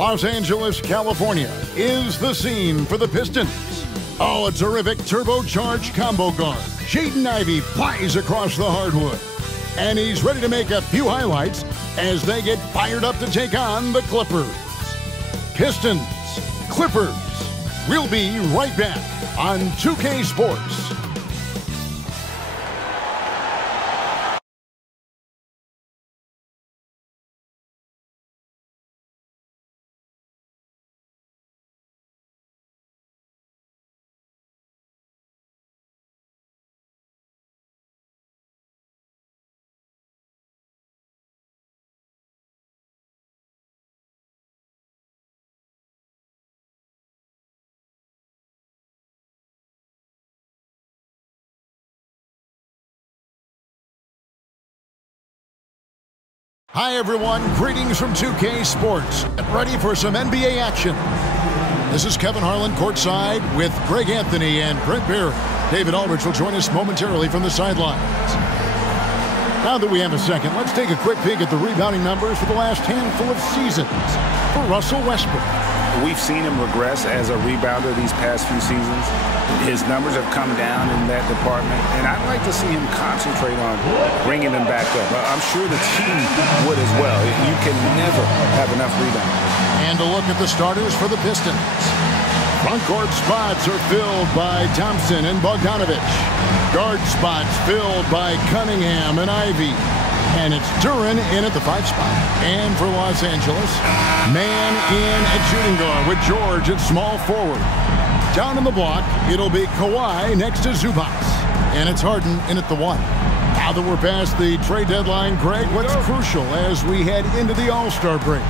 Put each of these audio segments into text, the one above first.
Los Angeles, California is the scene for the Pistons. Oh, a terrific turbocharged combo guard. Jaden Ivey flies across the hardwood. And he's ready to make a few highlights as they get fired up to take on the Clippers. Pistons, Clippers. We'll be right back on 2K Sports. Hi everyone, greetings from 2K Sports. Get ready for some NBA action. This is Kevin Harlan courtside with Greg Anthony and Brent Barry. David Aldridge will join us momentarily from the sidelines. Now that we have a second, let's take a quick peek at the rebounding numbers for the last handful of seasons for Russell Westbrook. We've seen him regress as a rebounder these past few seasons. His numbers have come down in that department, and I'd like to see him concentrate on bringing them back up. I'm sure the team would as well. You can never have enough rebounds. And a look at the starters for the Pistons. Front court spots are filled by Thompson and Bogdanovich. Guard spots filled by Cunningham and Ivey. And it's Duren in at the 5 spot. And for Los Angeles, man in at shooting guard with George at small forward. Down in the block, it'll be Kawhi next to Zubac. And it's Harden in at the 1. Now that we're past the trade deadline, Greg, what's crucial as we head into the All-Star break?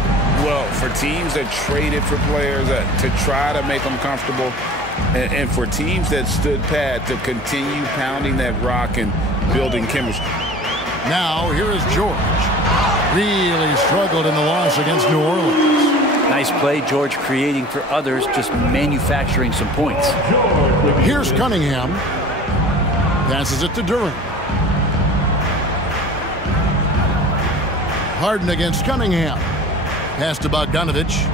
Well, for teams that traded for players to try to make them comfortable, and for teams that stood pat to continue pounding that rock and building chemistry. Now, here is George. Really struggled in the loss against New Orleans. Nice play, George creating for others, just manufacturing some points. Here's Cunningham. Passes it to Duren. Harden against Cunningham. Pass to Bogdanovich.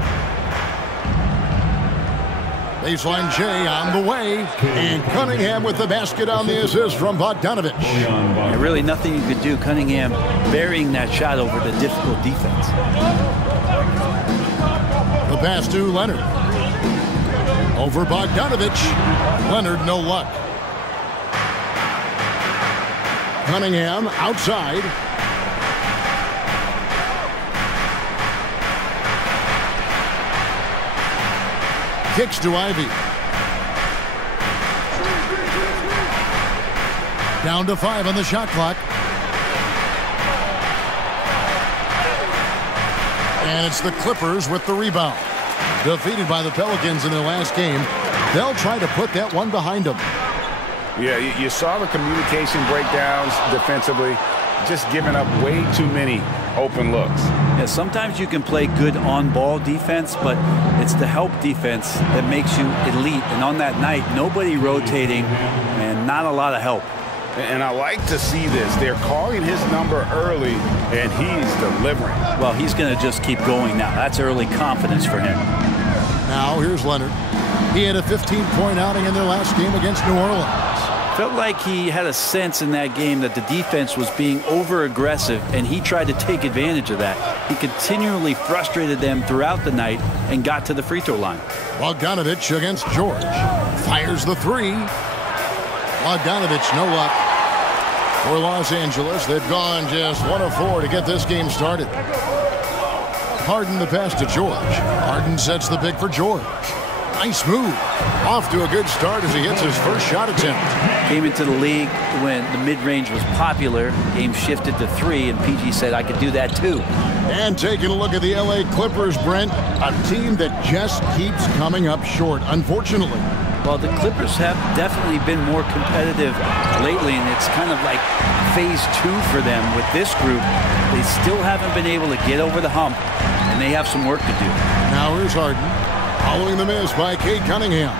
Baseline J on the way. And Cunningham with the basket on the assist from Bogdanovich. Yeah, really nothing you could do. Cunningham burying that shot over the difficult defense. The pass to Leonard. Over Bogdanovich. Leonard, no luck. Cunningham outside. Kicks to Ivey. Down to 5 on the shot clock. And it's the Clippers with the rebound. Defeated by the Pelicans in their last game, they'll try to put that one behind them. Yeah, you saw the communication breakdowns defensively, just giving up way too many open looks. Yeah, sometimes you can play good on-ball defense, but it's the help defense that makes you elite. And on that night, nobody rotating and not a lot of help. And I like to see this. They're calling his number early, and he's delivering. Well, he's going to just keep going now. That's early confidence for him. Now, here's Leonard. He had a 15-point outing in their last game against New Orleans. Felt like he had a sense in that game that the defense was being over-aggressive, and he tried to take advantage of that. He continually frustrated them throughout the night and got to the free throw line. Bogdanovich against George. Fires the 3. Bogdanovich, no luck. For Los Angeles, they've gone just 1 of 4 to get this game started. Harden the pass to George. Harden sets the pick for George. Nice move. Off to a good start as he hits his first shot attempt. Came into the league when the mid-range was popular. Game shifted to 3, and PG said, I could do that too. And taking a look at the LA Clippers, Brent, a team that just keeps coming up short, unfortunately. Well, the Clippers have definitely been more competitive lately, and it's kind of like phase 2 for them with this group. They still haven't been able to get over the hump, and they have some work to do. Now here's Harden. Following the miss by Cade Cunningham.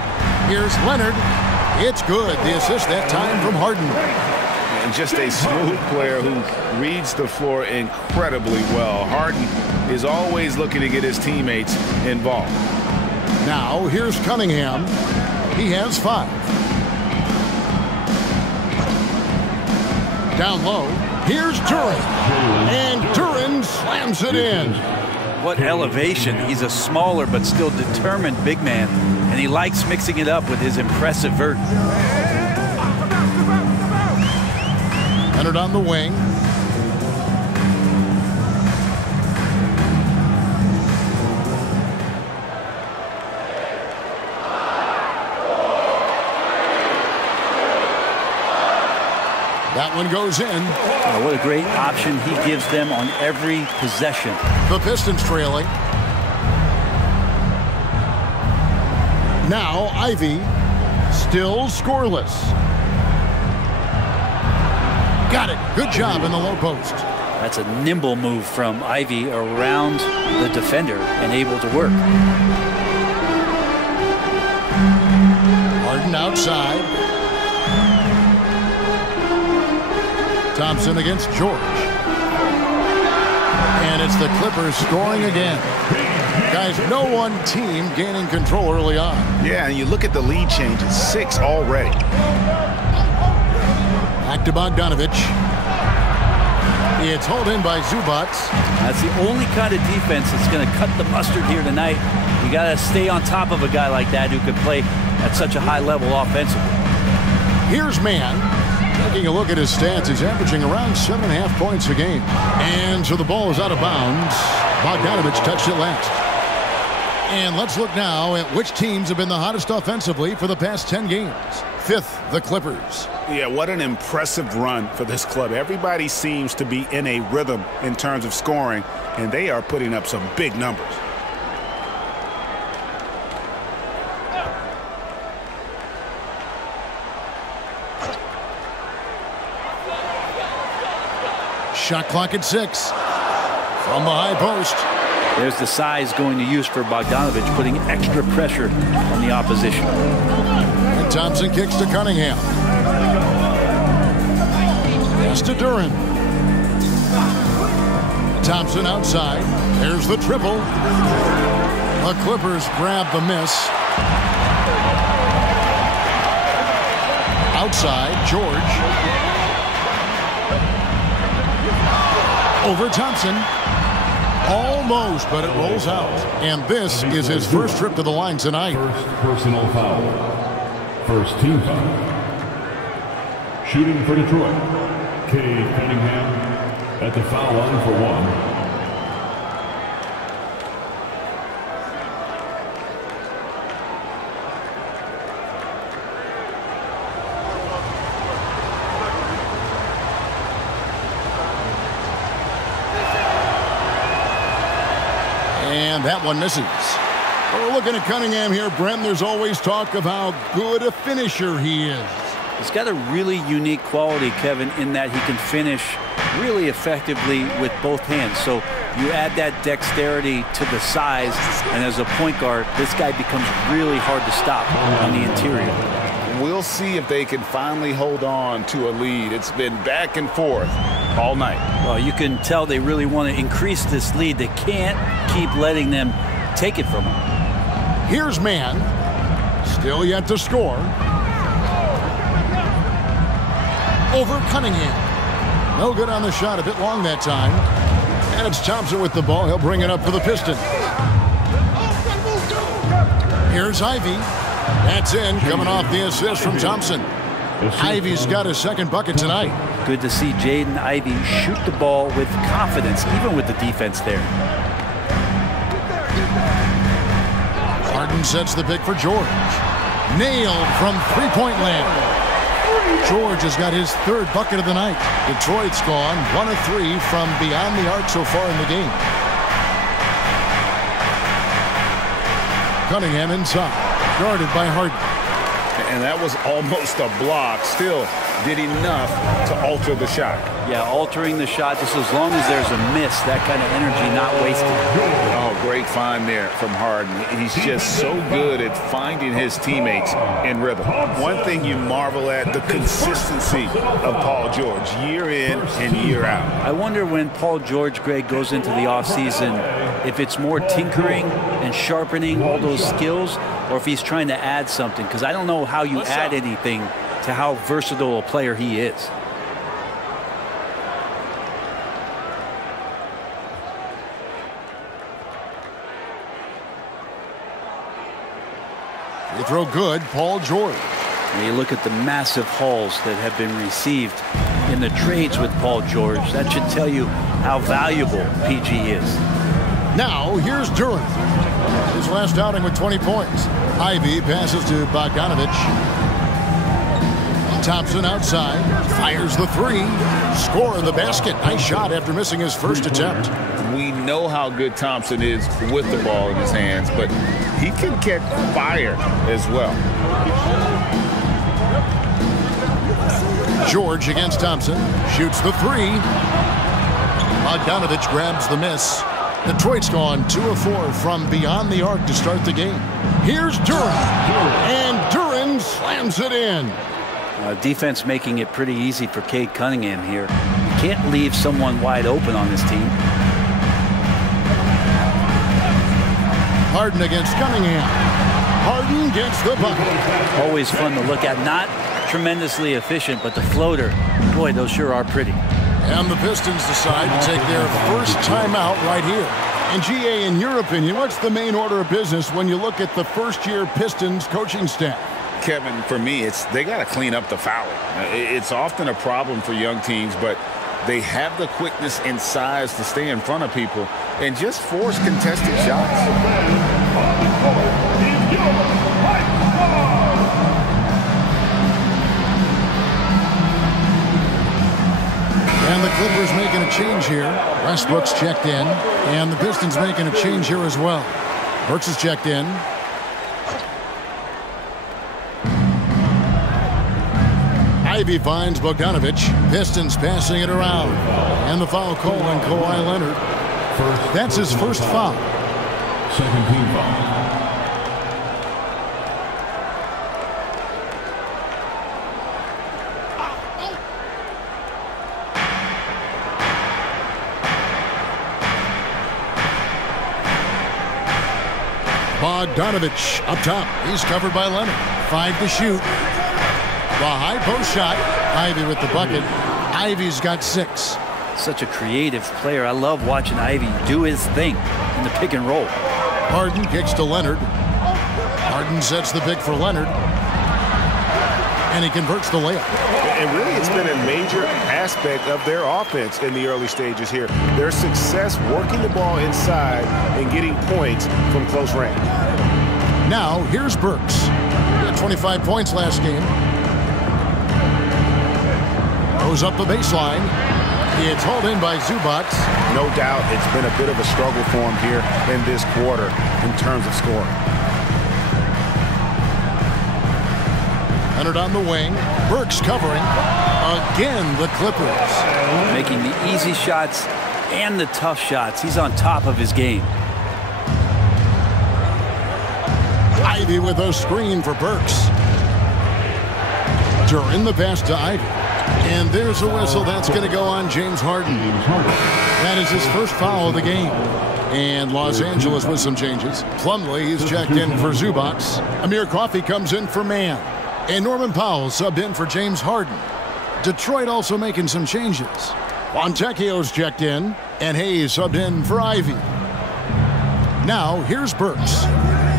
Here's Leonard. It's good. The assist that time from Harden. and just a smooth player who reads the floor incredibly well. Harden is always looking to get his teammates involved. Now, here's Cunningham. He has 5. Down low, here's Duren. And Duren slams it in. What elevation. He's a smaller but still determined big man, and he likes mixing it up with his impressive vert. Leonard on the wing. That one goes in. What a great option he gives them on every possession. The Pistons trailing. Now Ivy still scoreless. Got it. Good job in the low post. That's a nimble move from Ivy around the defender and able to work. Harden outside. Thompson against George. And it's the Clippers scoring again. Guys, no one team gaining control early on. Yeah, and you look at the lead changes, 6 already. Back to Bogdanovich. It's hauled in by Zubac. That's the only kind of defense that's going to cut the mustard here tonight. You got to stay on top of a guy like that who can play at such a high level offensively. Here's Mann. Taking a look at his stats, he's averaging around 7.5 points a game. And so the ball is out of bounds. Bogdanovich touched it last. And let's look now at which teams have been the hottest offensively for the past 10 games. 5th, the Clippers. Yeah, what an impressive run for this club. Everybody seems to be in a rhythm in terms of scoring, and they are putting up some big numbers. Shot clock at 6. From the high post. There's the size going to use for Bogdanovich, putting extra pressure on the opposition. And Thompson kicks to Cunningham. Pass to Duren. Thompson outside. There's the triple. The Clippers grab the miss. Outside, George. Over Thompson. Almost, but it rolls out. And this is his first trip to the line tonight. First personal foul. First team foul. Shooting for Detroit. Cunningham at the foul line for 1. And that one misses. We're looking at Cunningham here, Brent. There's always talk of how good a finisher he is. He's got a really unique quality, Kevin, in that he can finish really effectively with both hands. So you add that dexterity to the size, and as a point guard, this guy becomes really hard to stop on the interior. We'll see if they can finally hold on to a lead. It's been back and forth all night. Well, you can tell they really want to increase this lead. They can't keep letting them take it from them. Here's Mann. Still yet to score. Over Cunningham. No good on the shot. A bit long that time. And it's Thompson with the ball. He'll bring it up for the Pistons. Here's Ivy. That's in, coming off the assist from Thompson. Ivy's got his second bucket tonight. Good to see Jaden Ivey shoot the ball with confidence, even with the defense there. Harden sets the pick for George. Nailed from three-point land. George has got his third bucket of the night. Detroit's gone 1 of 3 from beyond the arc so far in the game. Cunningham inside, guarded by Harden. and that was almost a block. Still did enough to alter the shot. Yeah, altering the shot, just as long as there's a miss, that kind of energy not wasted. Oh, great find there from Harden. He's just so good at finding his teammates in rhythm. One thing you marvel at, the consistency of Paul George, year in and year out. I wonder when Paul George, Greg, goes into the offseason, if it's more tinkering and sharpening all those skills, or if he's trying to add something, because I don't know how you add anything to how versatile a player he is. They throw good, Paul George. And you look at the massive hauls that have been received in the trades with Paul George. That should tell you how valuable PG is. Now, here's Duran. His last outing with 20 points. Ivy passes to Bogdanovich. Thompson outside, fires the three. Score the basket. Nice shot after missing his first attempt. We know how good Thompson is with the ball in his hands, but he can catch fire as well. George against Thompson. Shoots the three. Bogdanovich grabs the miss. Detroit's gone 2 of 4 from beyond the arc to start the game. Here's Duran. And Duran slams it in. Defense making it pretty easy for Cade Cunningham here. You can't leave someone wide open on this team. Harden against Cunningham. Harden gets the bucket. Always fun to look at. Not tremendously efficient, but the floater, boy, those sure are pretty. And the Pistons decide to take their first timeout right here. And GA, in your opinion, what's the main order of business when you look at the first-year Pistons coaching staff? Kevin, for me, they got to clean up the foul. It's often a problem for young teams, but they have the quickness and size to stay in front of people and just force contested shots. And the Clippers making a change here. Westbrook's checked in, and the Pistons making a change here as well. Burks is checked in. Ivy finds Bogdanovich. Pistons passing it around. And the foul call on Kawhi Leonard. That's his first foul. Second team foul. Bogdanovich up top. He's covered by Leonard. 5 to shoot. The high post shot. Ivy with the bucket. Ivy's got 6. Such a creative player. I love watching Ivy do his thing in the pick and roll. Harden kicks to Leonard. Harden sets the pick for Leonard. And he converts the layup. And really, it's been a major aspect of their offense in the early stages here. Their success working the ball inside and getting points from close range. Now, here's Burks. He had 25 points last game. Goes up the baseline. It's hauled in by Zubac. No doubt it's been a bit of a struggle for him here in this quarter in terms of scoring. Leonard on the wing. Burks covering. Again, the Clippers. Making the easy shots and the tough shots. He's on top of his game. Ivy with a screen for Burks. Duran the pass to Ivy. And there's a whistle. That's going to go on James Harden. That is his first foul of the game. And Los Angeles with some changes. Plumlee is checked in for Zubac. Amir Coffey comes in for Mann. And Norman Powell subbed in for James Harden. Detroit also making some changes. Fontecchio's checked in. And Hayes subbed in for Ivy. Now, here's Burks.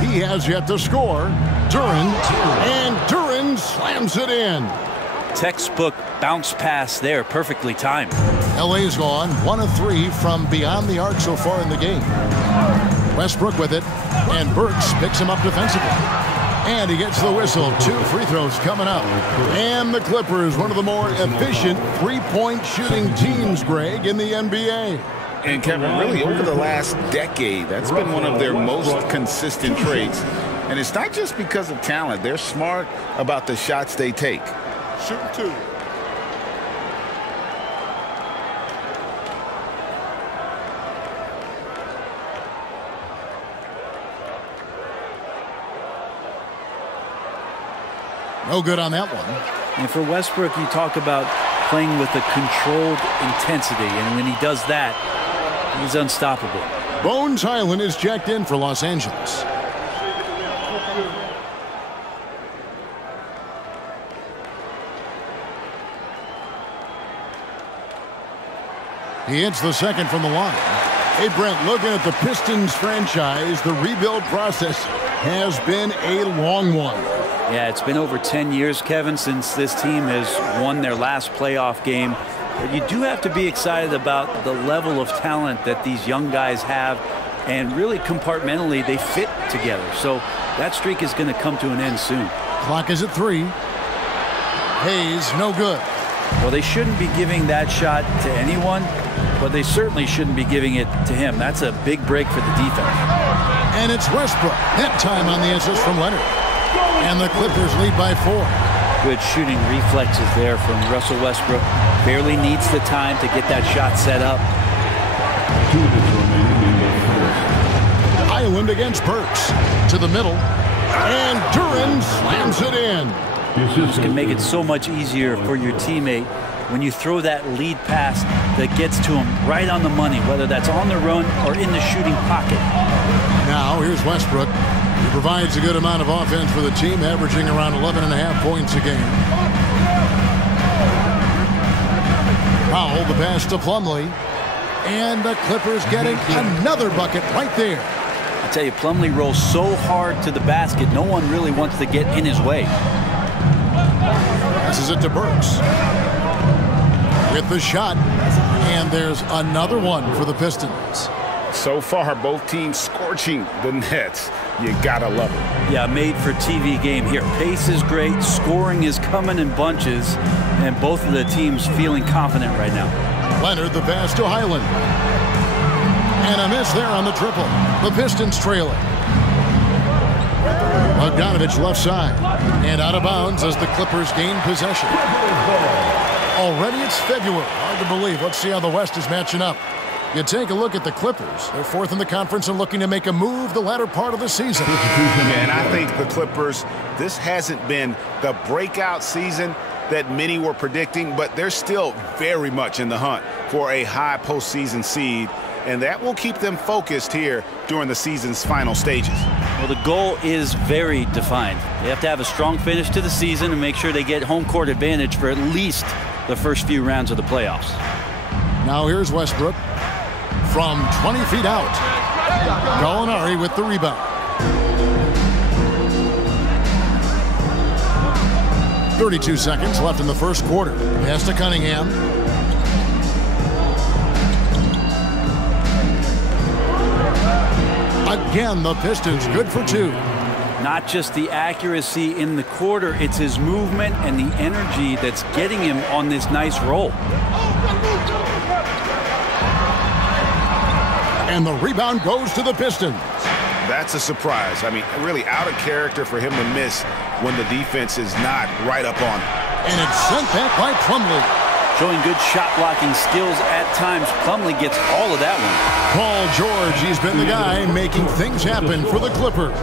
He has yet to score. Duran. And Duran slams it in. Textbook bounce pass there, perfectly timed. LA's gone 1 of 3 from beyond the arc so far in the game. Westbrook with it, and Burks picks him up defensively. And he gets the whistle. 2 free throws coming up. And the Clippers, one of the more efficient three-point shooting teams, Greg, in the NBA. And Kevin, really over the last decade, that's been one of their most consistent traits. And it's not just because of talent. They're smart about the shots they take. Shooting 2. No good on that one. And for Westbrook, you talk about playing with a controlled intensity, and when he does that, he's unstoppable. Bones Highland is checked in for Los Angeles. He hits the second from the line. Hey, Brent, looking at the Pistons franchise, the rebuild process has been a long one. Yeah, it's been over 10 years, Kevin, since this team has won their last playoff game. But you do have to be excited about the level of talent that these young guys have, and really compartmentally they fit together. So that streak is going to come to an end soon. Clock is at 3. Hayes, no good. Well, they shouldn't be giving that shot to anyone, but they certainly shouldn't be giving it to him. That's a big break for the defense. And it's Westbrook. Net time on the assist from Leonard. And the Clippers lead by 4. Good shooting reflexes there from Russell Westbrook. Barely needs the time to get that shot set up. 2 minutes remaining in the first. Island against Burks. To the middle. And Duran slams it in. This can make it so much easier for your teammate when you throw that lead pass that gets to him right on the money, whether that's on the run or in the shooting pocket. Now here's Westbrook. He provides a good amount of offense for the team, averaging around 11.5 points a game. Powell, the pass to Plumlee. And the Clippers getting another bucket right there. I tell you, Plumlee rolls so hard to the basket, no one really wants to get in his way. Passes it to Burks. With the shot. And there's another one for the Pistons. So far, both teams scorching the nets. You gotta love it. Yeah, made for TV game here. Pace is great, scoring is coming in bunches, and both of the teams feeling confident right now. Leonard, the pass to Highland. And a miss there on the triple. The Pistons trailing. Bogdanovich left side. And out of bounds as the Clippers gain possession. Already it's February. Hard to believe. Let's see how the West is matching up. You take a look at the Clippers. They're 4th in the conference and looking to make a move the latter part of the season. And I think the Clippers, this hasn't been the breakout season that many were predicting, but they're still very much in the hunt for a high postseason seed, and that will keep them focused here during the season's final stages. Well, the goal is very defined. They have to have a strong finish to the season and make sure they get home court advantage for at least the first few rounds of the playoffs. Now here's Westbrook from 20 feet out. Gallinari with the rebound. 32 seconds left in the first quarter. Pass to Cunningham. Again, the Pistons good for 2. Not just the accuracy in the quarter, it's his movement and the energy that's getting him on this nice roll. And the rebound goes to the Pistons. That's a surprise. I mean, really out of character for him to miss when the defense is not right up on him. And it's sent back by Plumlee. Showing good shot blocking skills at times. Plumlee gets all of that one. Paul George, he's been the guy making things happen for the Clippers.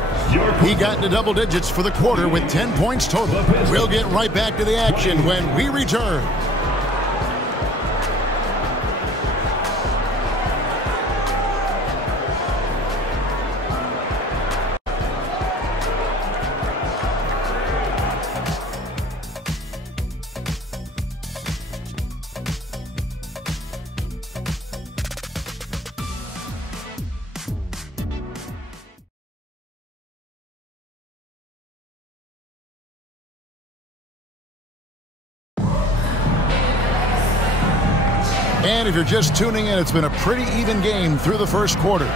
He got into double digits for the quarter with 10 points total. We'll get right back to the action when we return. And if you're just tuning in, it's been a pretty even game through the first quarter.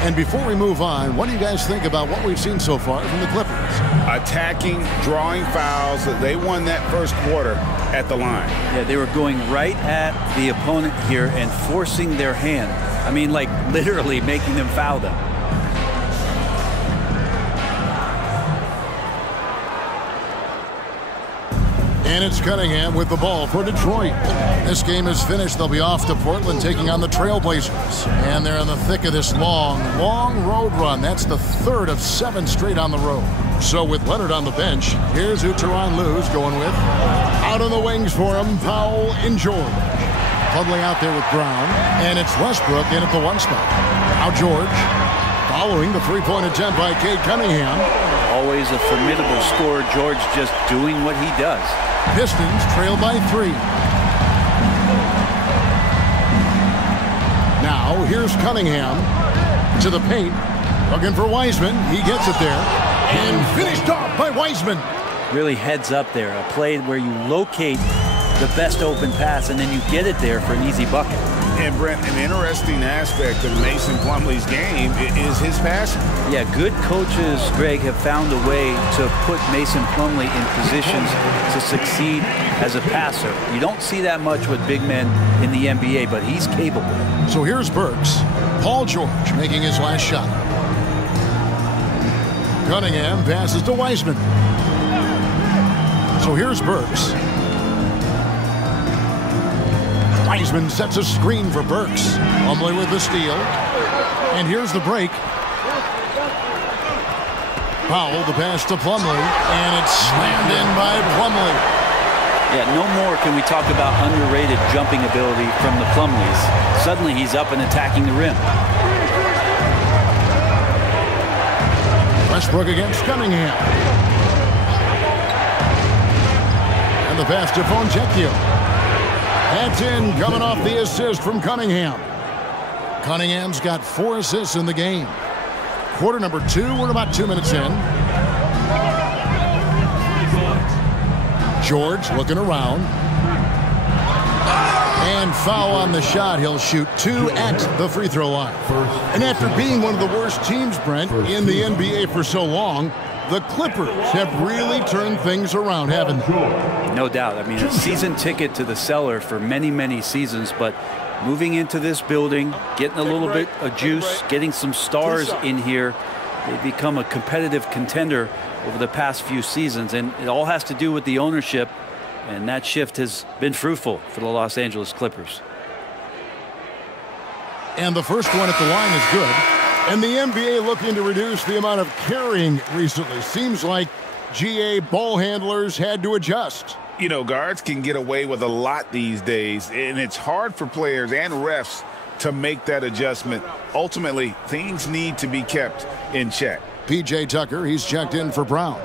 And before we move on, what do you guys think about what we've seen so far from the Clippers? Attacking, drawing fouls. They won that first quarter at the line. Yeah, they were going right at the opponent here and forcing their hand. I mean, like literally making them foul them. And it's Cunningham with the ball for Detroit. This game is finished. They'll be off to Portland taking on the Trailblazers. And they're in the thick of this long road run. That's the third of 7 straight on the road. So with Leonard on the bench, here's who Tyronn Lue's going with. Out on the wings for him, Powell and George. Plumlee out there with Brown. And it's Westbrook in at the 1 spot. Now George, following the three-point attempt by Cade Cunningham. Always a formidable scorer. George just doing what he does. Pistons trail by 3. Now here's Cunningham to the paint, looking for Wiseman. He gets it there and finished off by Wiseman. Really heads up there, a play where you locate the best open pass and then you get it there for an easy bucket. And Brent, an interesting aspect of Mason Plumlee's game is his passing. Yeah, good coaches, Greg, have found a way to put Mason Plumlee in positions to succeed as a passer. You don't see that much with big men in the NBA, but he's capable. So here's Burks. Paul George making his last shot. Cunningham passes to Wiseman. So here's Burks. Wiseman sets a screen for Burks. Plumlee with the steal. And here's the break. Powell, the pass to Plumlee. And it's slammed in by Plumlee. Yeah, no more can we talk about underrated jumping ability from the Plumlees. Suddenly he's up and attacking the rim. Westbrook against Cunningham. And the pass to Foncecchio. That's in, coming off the assist from Cunningham. Cunningham's got 4 assists in the game. Quarter number 2, we're about 2 minutes in. George looking around. And foul on the shot. He'll shoot 2 at the free throw line. And after being one of the worst teams, Brent, in the NBA for so long, the Clippers have really turned things around, haven't they? No doubt. I mean, a season ticket to the cellar for many, many seasons, but moving into this building, getting a little bit of juice, getting some stars in here, they've become a competitive contender over the past few seasons, and it all has to do with the ownership, and that shift has been fruitful for the Los Angeles Clippers. And the first one at the line is good. And the NBA looking to reduce the amount of carrying recently. Seems like GA ball handlers had to adjust. You know, guards can get away with a lot these days, and it's hard for players and refs to make that adjustment. Ultimately, things need to be kept in check. P.J. Tucker, he's checked in for Brown.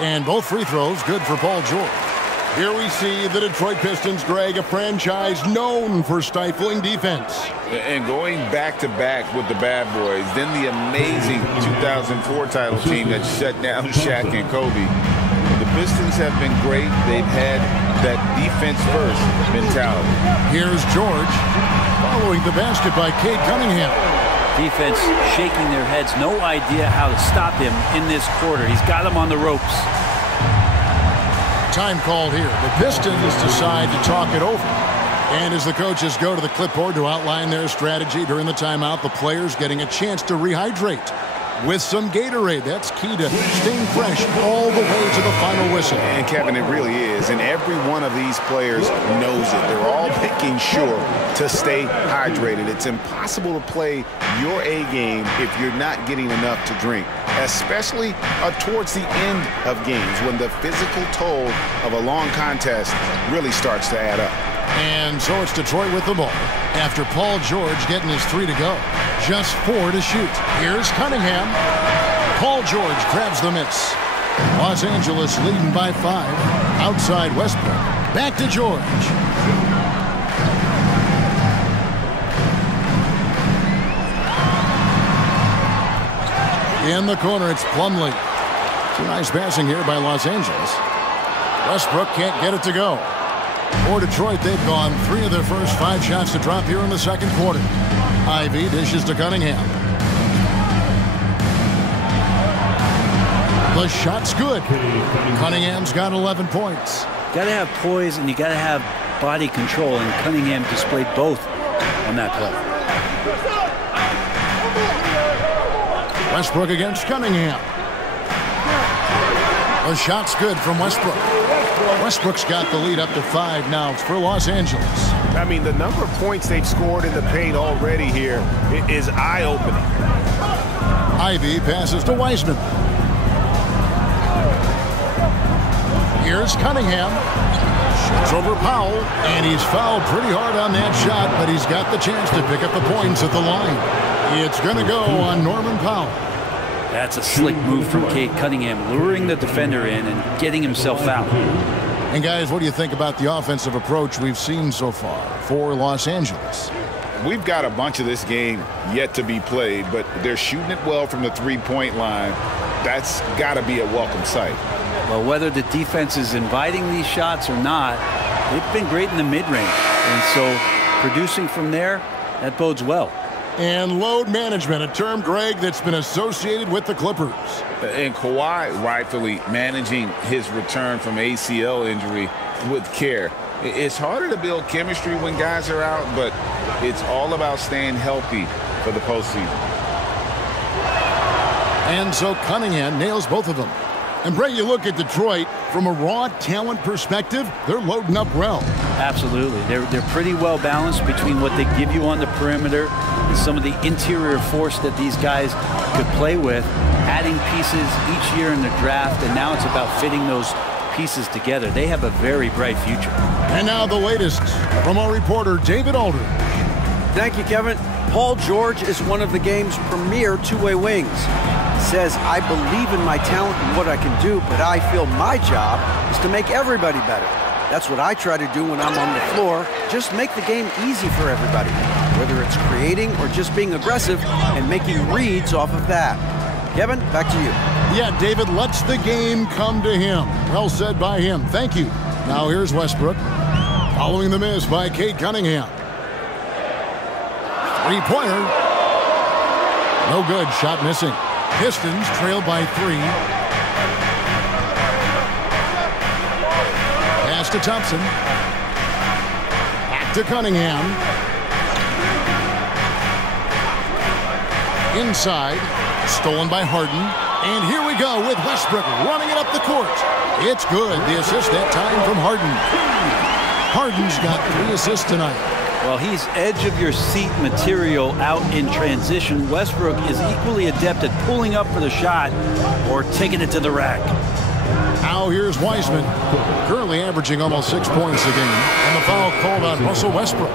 And both free throws good for Paul George. Here we see the Detroit Pistons, Greg, a franchise known for stifling defense. And going back-to-back with the bad boys, then the amazing 2004 title team that shut down Shaq and Kobe. The Pistons have been great. They've had that defense-first mentality. Here's George following the basket by Cade Cunningham. Defense shaking their heads, no idea how to stop him in this quarter. He's got him on the ropes. Time called here. The Pistons decide to talk it over. And as the coaches go to the clipboard to outline their strategy during the timeout, the players getting a chance to rehydrate with some Gatorade. That's key to staying fresh all the way to the final whistle. And Kevin, it really is. And every one of these players knows it. They're all making sure to stay hydrated. It's impossible to play your A game if you're not getting enough to drink, especially towards the end of games when the physical toll of a long contest really starts to add up. And so it's Detroit with the ball after Paul George getting his 3 to go. Just 4 to shoot. Here's Cunningham. Paul George grabs the miss. Los Angeles leading by 5. Outside Westbrook. Back to George. In the corner, it's Plumlee. Some nice passing here by Los Angeles. Westbrook can't get it to go. For Detroit, they've gone 3 of their first 5 shots to drop here in the second quarter. Ivy dishes to Cunningham. The shot's good. Cunningham's got 11 points. Got to have poise and you got to have body control, and Cunningham displayed both on that play. Westbrook against Cunningham. The shot's good from Westbrook. Westbrook's got the lead up to 5 now for Los Angeles. I mean, the number of points they've scored in the paint already here is eye-opening. Ivy passes to Wiseman. Here's Cunningham. Shoots over Powell, and he's fouled pretty hard on that shot, but he's got the chance to pick up the points at the line. It's going to go on Norman Powell. That's a slick move from Cade Cunningham, luring the defender in and getting himself out. And guys, what do you think about the offensive approach we've seen so far for Los Angeles? We've got a bunch of this game yet to be played, but they're shooting it well from the three-point line. That's got to be a welcome sight. Well, whether the defense is inviting these shots or not, they've been great in the mid-range. And so producing from there, that bodes well. And load management, a term, Greg, that's been associated with the Clippers. And Kawhi rightfully managing his return from ACL injury with care. It's harder to build chemistry when guys are out, but it's all about staying healthy for the postseason. And so Cunningham nails both of them. And, Brett, you look at Detroit, from a raw talent perspective, they're loading up well. Absolutely. They're pretty well balanced between what they give you on the perimeter and some of the interior force that these guys could play with, adding pieces each year in the draft, and now it's about fitting those pieces together. They have a very bright future. And now the latest from our reporter, David Aldridge. Thank you, Kevin. Paul George is one of the game's premier two-way wings. He says, I believe in my talent and what I can do, but I feel my job is to make everybody better. That's what I try to do when I'm on the floor. Just make the game easy for everybody, whether it's creating or just being aggressive and making reads off of that. Kevin, back to you. Yeah, David lets the game come to him. Well said by him. Thank you. Now here's Westbrook. Following the miss by Cade Cunningham. Three-pointer. No good. Shot missing. Pistons trail by 3. Pass to Thompson. Back to Cunningham. Inside. Stolen by Harden. And here we go with Westbrook running it up the court. It's good. The assist that time from Harden. Harden's got 3 assists tonight. Well, he's edge-of-your-seat material out in transition. Westbrook is equally adept at pulling up for the shot or taking it to the rack. Now here's Wiseman, currently averaging almost 6 points a game. And the foul called on Russell Westbrook.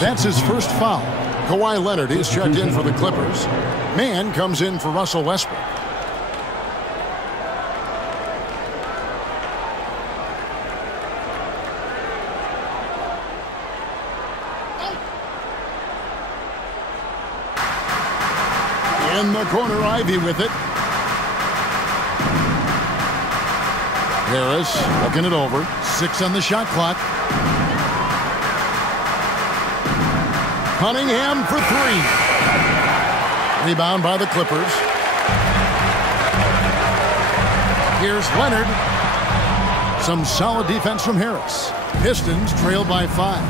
That's his first foul. Kawhi Leonard is checked in for the Clippers. Mann comes in for Russell Westbrook. In the corner, Ivy with it. Harris looking it over. 6 on the shot clock. Cunningham for 3. Rebound by the Clippers. Here's Leonard. Some solid defense from Harris. Pistons trail by 5.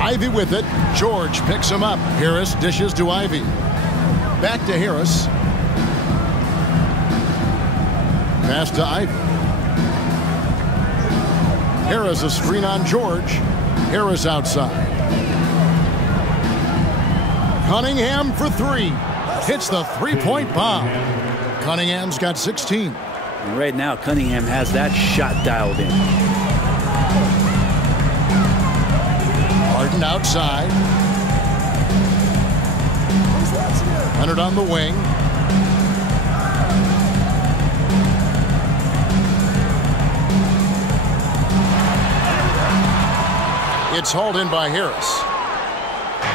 Ivy with it. George picks him up. Harris dishes to Ivy. Back to Harris. Pass to Ivy. Harris a screen on George. Harris outside. Cunningham for 3. Hits the three-point bomb. Cunningham's got 16. And right now, Cunningham has that shot dialed in. Harden outside. Leonard on the wing. It's hauled in by Harris.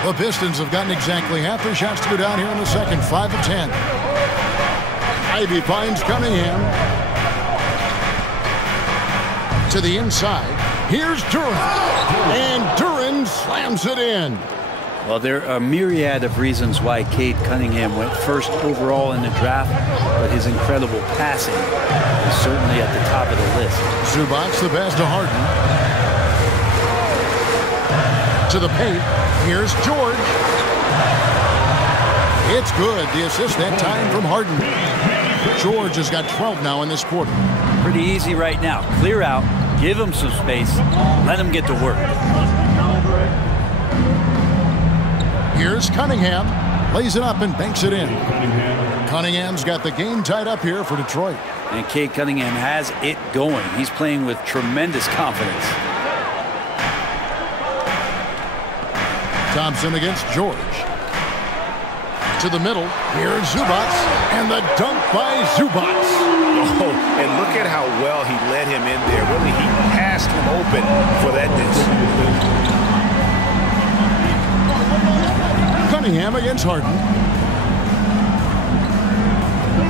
The Pistons have gotten exactly half their shots to go down here in the second. 5 of 10. Ivy finds Cunningham. To the inside. Here's Duran. And Duran slams it in. Well, there are a myriad of reasons why Cade Cunningham went first overall in the draft, but his incredible passing is certainly at the top of the list. Zubac the pass to Harden. To the paint. Here's George. It's good. The assist that time from Harden. George has got 12 now in this quarter. Pretty easy right now. Clear out, give him some space, let him get to work. Here's Cunningham. Lays it up and banks it in. Cunningham's got the game tied up here for Detroit. And Cade Cunningham has it going. He's playing with tremendous confidence. Thompson against George. To the middle. Here's Zubats. And the dunk by Zubats. Oh, and look at how well he led him in there. Really, he passed him open for that dish. Cunningham against Harden.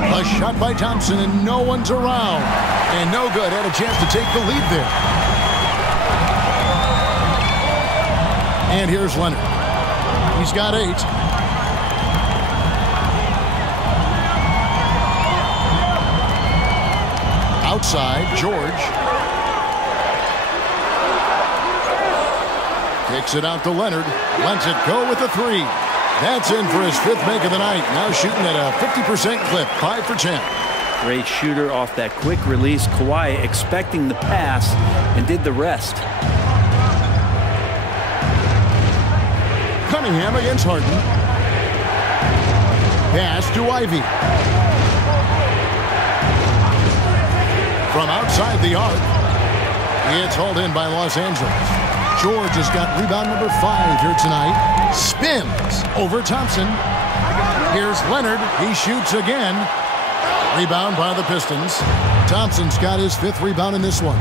A shot by Thompson, and no one's around. And no good. Had a chance to take the lead there. And here's Leonard. He's got 8. Outside, George. Kicks it out to Leonard. Lets it go with a 3. That's in for his 5th make of the night. Now shooting at a 50% clip, 5 for 10. Great shooter off that quick release. Kawhi expecting the pass and did the rest. Cunningham against Harden. Pass to Ivy. From outside the arc. It's hauled in by Los Angeles. George has got rebound number 5 here tonight. Spins over Thompson. Here's Leonard. He shoots again. Rebound by the Pistons. Thompson's got his 5th rebound in this one.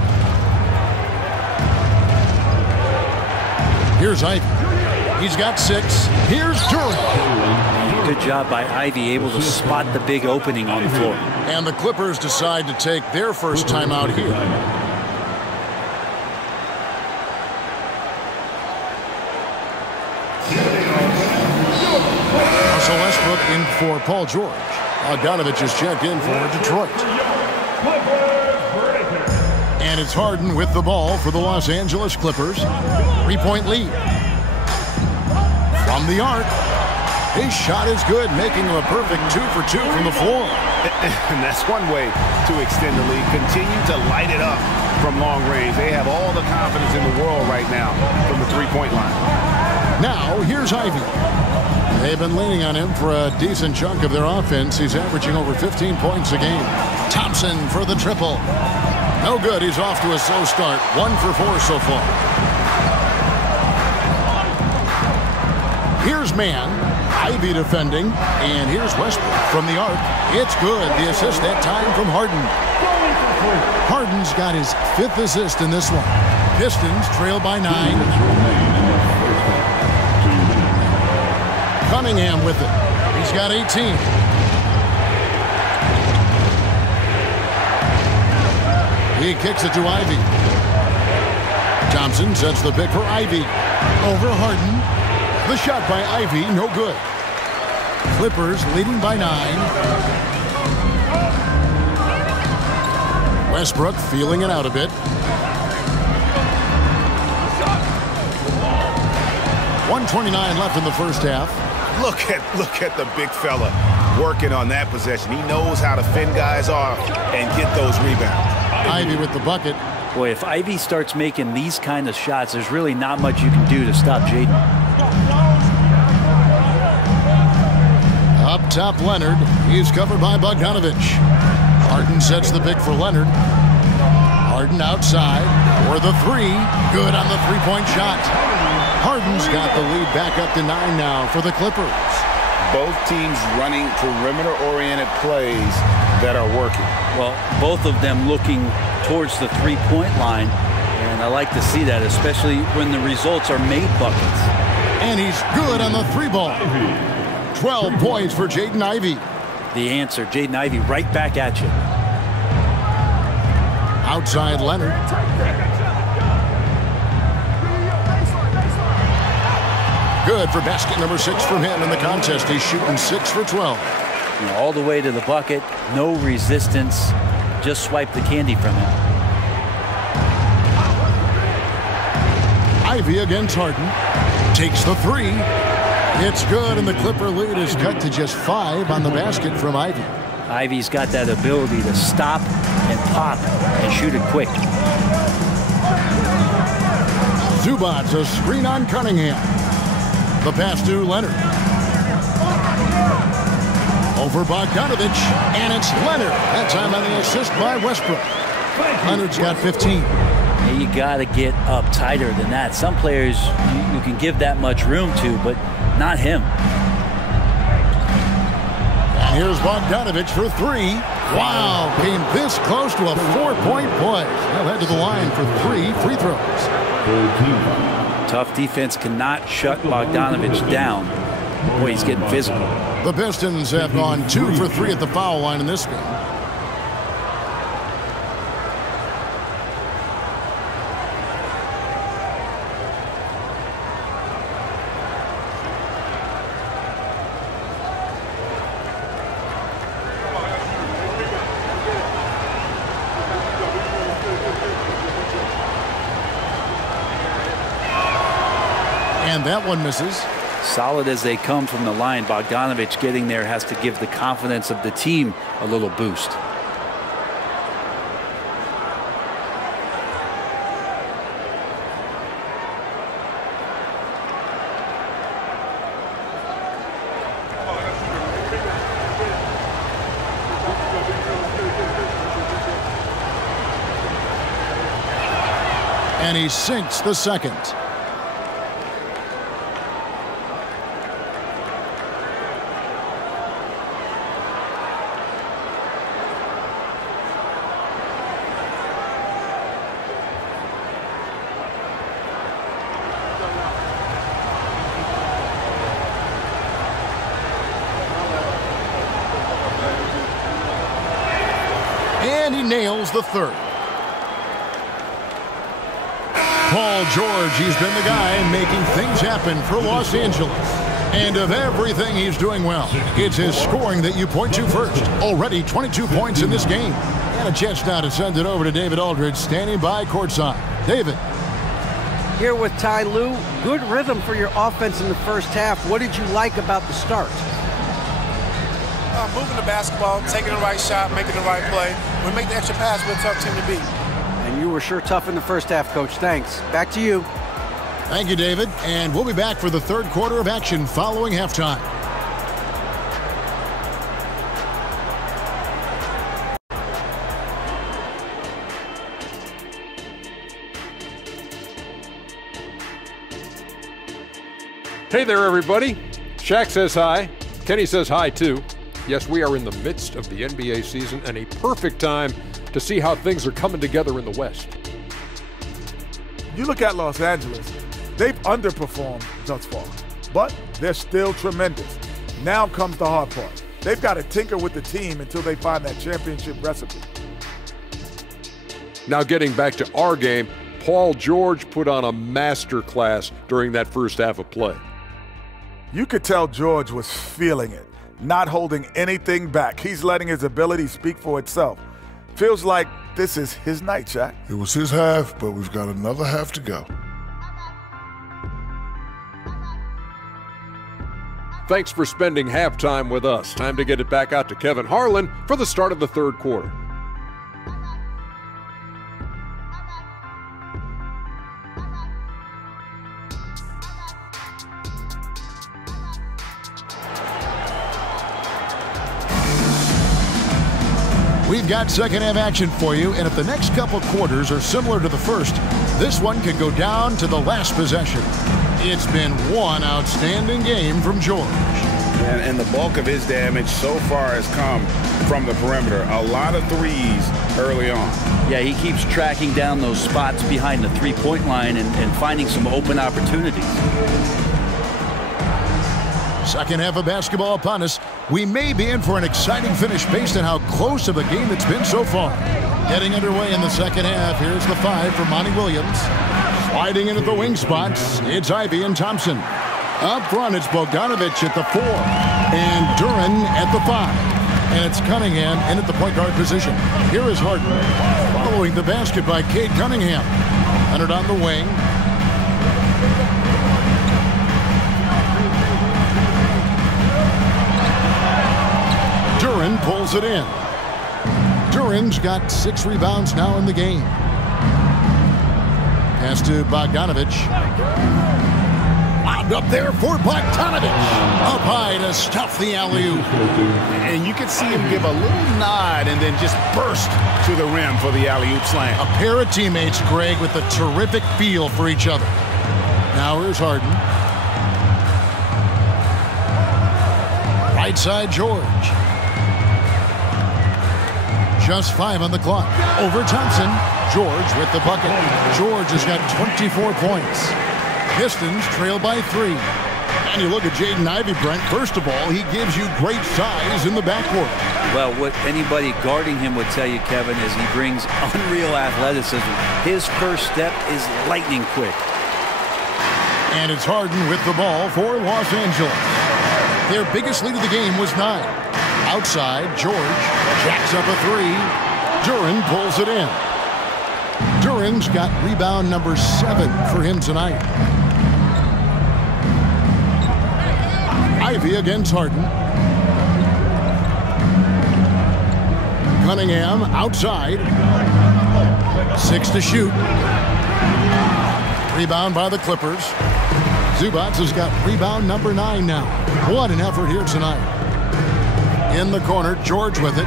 Here's Ivy. He's got 6. Here's Durant. Good job by Ivy, able to spot the big opening on the floor. And the Clippers decide to take their first timeout here. Russell Westbrook in for Paul George. Bogdanovich is checked in for Detroit. And it's Harden with the ball for the Los Angeles Clippers. 3-point lead. From the arc. His shot is good, making him a perfect 2 for 2 from the floor. And that's one way to extend the lead. Continue to light it up from long range. They have all the confidence in the world right now from the 3-point line. Now, here's Ivy. They've been leaning on him for a decent chunk of their offense. He's averaging over 15 points a game. Thompson for the triple. No good. He's off to a slow start. 1 for 4 so far. Here's Mann. Ivy defending. And here's Westbrook from the arc. It's good. The assist that time from Harden. Harden's got his 5th assist in this one. Pistons trail by 9. Cunningham with it. He's got 18. He kicks it to Ivy. Thompson sets the pick for Ivy. Over Harden. The shot by Ivy, no good. Clippers leading by 9. Westbrook feeling it out a bit. 1:29 left in the first half. Look at the big fella working on that possession. He knows how to fend guys off and get those rebounds. Ivy with the bucket. Boy, if Ivy starts making these kind of shots, there's really not much you can do to stop Jaden. Up top, Leonard. He's covered by Bogdanovich. Harden sets the pick for Leonard. Harden outside for the 3. Good on the 3-point shot. Harden's got the lead back up to 9 now for the Clippers. Both teams running perimeter-oriented plays that are working. Well, both of them looking towards the 3-point line, and I like to see that, especially when the results are made buckets. And he's good on the 3-ball. 12 points for Jaden Ivey. The answer, Jaden Ivey right back at you. Outside Leonard. Good for basket number 6 from him in the contest. He's shooting 6 for 12. You know, all the way to the bucket, no resistance, just swipe the candy from him. Ivy against Harden. Takes the 3. It's good, and the Clipper lead is cut to just 5 on the basket from Ivy. Ivy's got that ability to stop and pop and shoot it quick. Zubac's a screen on Cunningham. The pass to Leonard. Over Bogdanovich, and it's Leonard. That time on the assist by Westbrook. Leonard's got 15. You got to get up tighter than that. Some players you can give that much room to, but not him. And here's Bogdanovich for 3. Wow, came this close to a 4-point play. He'll head to the line for 3 free throws. Tough defense cannot shut Bogdanovich down. Boy, he's getting physical. The Pistons have gone 2 for 3 at the foul line in this game. And that one misses. Solid as they come from the line, Bogdanovich getting there has to give the confidence of the team a little boost. And he sinks the second. And he nails the third. Paul George, he's been the guy making things happen for Los Angeles. And of everything he's doing well, it's his scoring that you point to first. Already 22 points in this game. And a chance now to send it over to David Aldridge, standing by courtside. David. Here with Ty Lue, good rhythm for your offense in the first half. What did you like about the start? Moving the basketball, taking the right shot, making the right play. When we make the extra pass, we're a tough team to beat. And you were sure tough in the first half, Coach. Thanks. Back to you. Thank you, David. And we'll be back for the third quarter of action following halftime. Hey there, everybody. Shaq says hi. Kenny says hi, too. Yes, we are in the midst of the NBA season and a perfect time to see how things are coming together in the West. You look at Los Angeles, they've underperformed thus far, but they're still tremendous. Now comes the hard part. They've got to tinker with the team until they find that championship recipe. Now getting back to our game, Paul George put on a master class during that first half of play. You could tell George was feeling it, not holding anything back. He's letting his ability speak for itself. Feels like this is his night, Shaq. It was his half, but we've got another half to go. Thanks for spending halftime with us. Time to get it back out to Kevin Harlan for the start of the third quarter. We've got second half action for you, and if the next couple quarters are similar to the first, this one could go down to the last possession. It's been one outstanding game from George. And the bulk of his damage so far has come from the perimeter. A lot of threes early on. Yeah, he keeps tracking down those spots behind the three-point line and finding some open opportunities. Second half of basketball upon us. We may be in for an exciting finish based on how close of a game it's been so far. Getting underway in the second half. Here's the 5 for Monty Williams. Sliding in at the wing spots, it's Ivy and Thompson. Up front, it's Bogdanovich at the 4 and Duran at the 5. And it's Cunningham in at the point guard position. Here is Harden following the basket by Cade Cunningham. Leonard on the wing. Duren pulls it in. Duren's got 6 rebounds now in the game. Pass to Bogdanovich. Wound up there for Bogdanovich. Up high to stuff the alley-oop. And you can see him give a little nod and then just burst to the rim for the alley-oop slam. A pair of teammates, Greg, with a terrific feel for each other. Now here's Harden. Right side, George. Just 5 on the clock. Over Thompson. George with the bucket. George has got 24 points. Pistons trail by 3. And you look at Jaden Ivey, Brent. First of all, he gives you great size in the backcourt. Well, what anybody guarding him would tell you, Kevin, is he brings unreal athleticism. His first step is lightning quick. And it's Harden with the ball for Los Angeles. Their biggest lead of the game was 9. Outside, George jacks up a 3. Duren pulls it in. Duren's got rebound number 7 for him tonight. Ivey against Harden. Cunningham outside. 6 to shoot. Rebound by the Clippers. Zubac has got rebound number 9 now. What an effort here tonight. In the corner, George with it.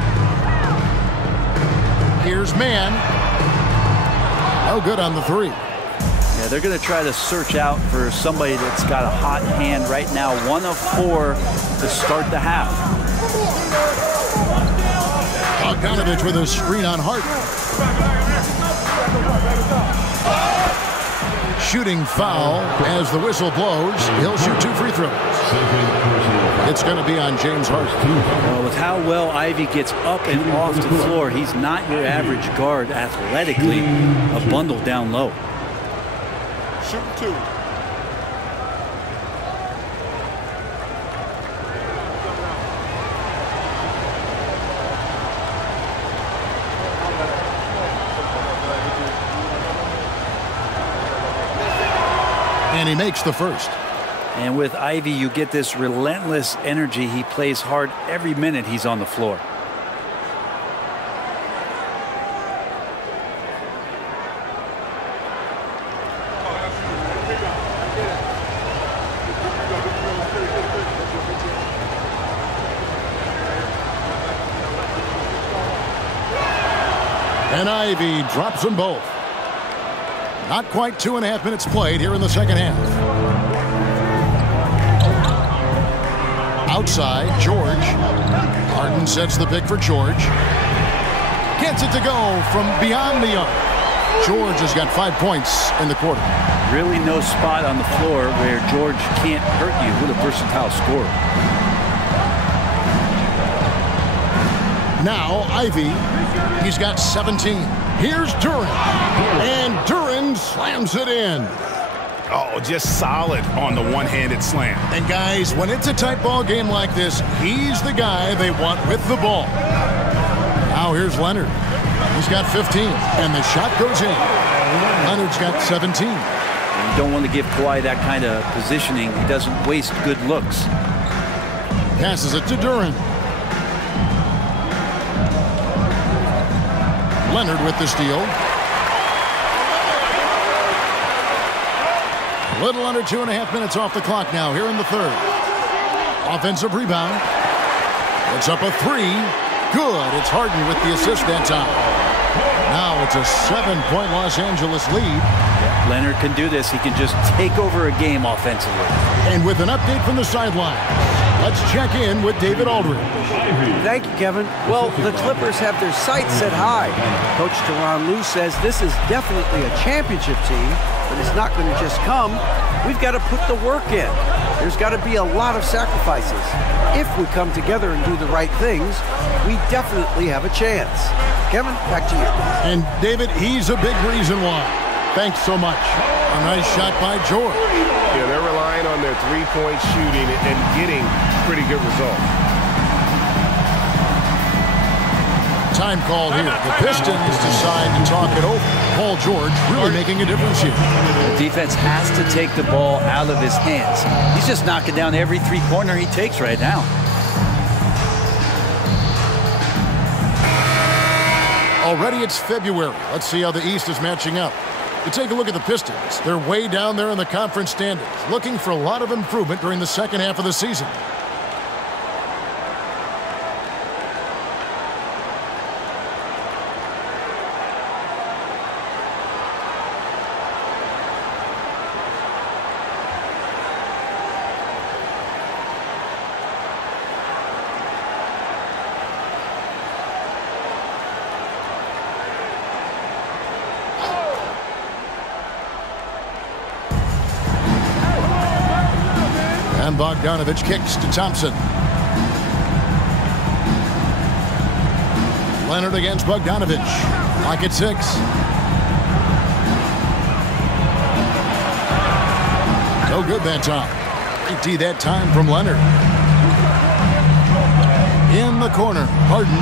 Here's Mann. No good on the 3. Yeah, they're going to try to search out for somebody that's got a hot hand right now. 1 of 4 to start the half. Bogdanovich with a screen on Harden. Shooting foul as the whistle blows. He'll shoot 2 free throws. It's going to be on James Harden. Well, with how well Ivey gets up and off the floor, he's not your average guard athletically. A bundle down low. Shoot 2. And he makes the first. And with Ivey, you get this relentless energy. He plays hard every minute he's on the floor. And Ivey drops them both. Not quite 2.5 minutes played here in the second half. Outside, George. Harden sets the pick for George. Gets it to go from beyond the arc. George has got 5 points in the quarter. Really no spot on the floor where George can't hurt you with a versatile scorer. Now, Ivey, he's got 17. Here's Duren. And Duren slams it in. Oh, just solid on the one-handed slam. And guys, when it's a tight ball game like this, he's the guy they want with the ball. Now here's Leonard. He's got 15, and the shot goes in. Leonard's got 17. You don't want to give Kawhi that kind of positioning. He doesn't waste good looks. Passes it to Duren. Leonard with the steal. A little under 2.5 minutes off the clock now here in the third. Offensive rebound. It's up a 3. Good. It's Harden with the assist that time. Now it's a 7-point Los Angeles lead. Yeah, Leonard can do this. He can just take over a game offensively. And with an update from the sideline, let's check in with David Aldridge. Thank you, Kevin. Well, the Clippers have their sights set high. Coach Tyronn Lue says this is definitely a championship team, but it's not going to just come. We've got to put the work in. There's got to be a lot of sacrifices. If we come together and do the right things, we definitely have a chance. Kevin, back to you. And David, he's a big reason why. Thanks so much. A nice shot by George. Yeah, they're relying on their three-point shooting and getting pretty good results. Time called here. The Pistons decide to talk it over. Paul George really making a difference here. The defense has to take the ball out of his hands. He's just knocking down every three-pointer he takes right now. Already it's February. Let's see how the East is matching up. You take a look at the Pistons. They're way down there in the conference standings, looking for a lot of improvement during the second half of the season. And Bogdanovich kicks to Thompson. Leonard against Bogdanovich. Lock at 6. No good that time. 80 that time from Leonard. In the corner, Harden.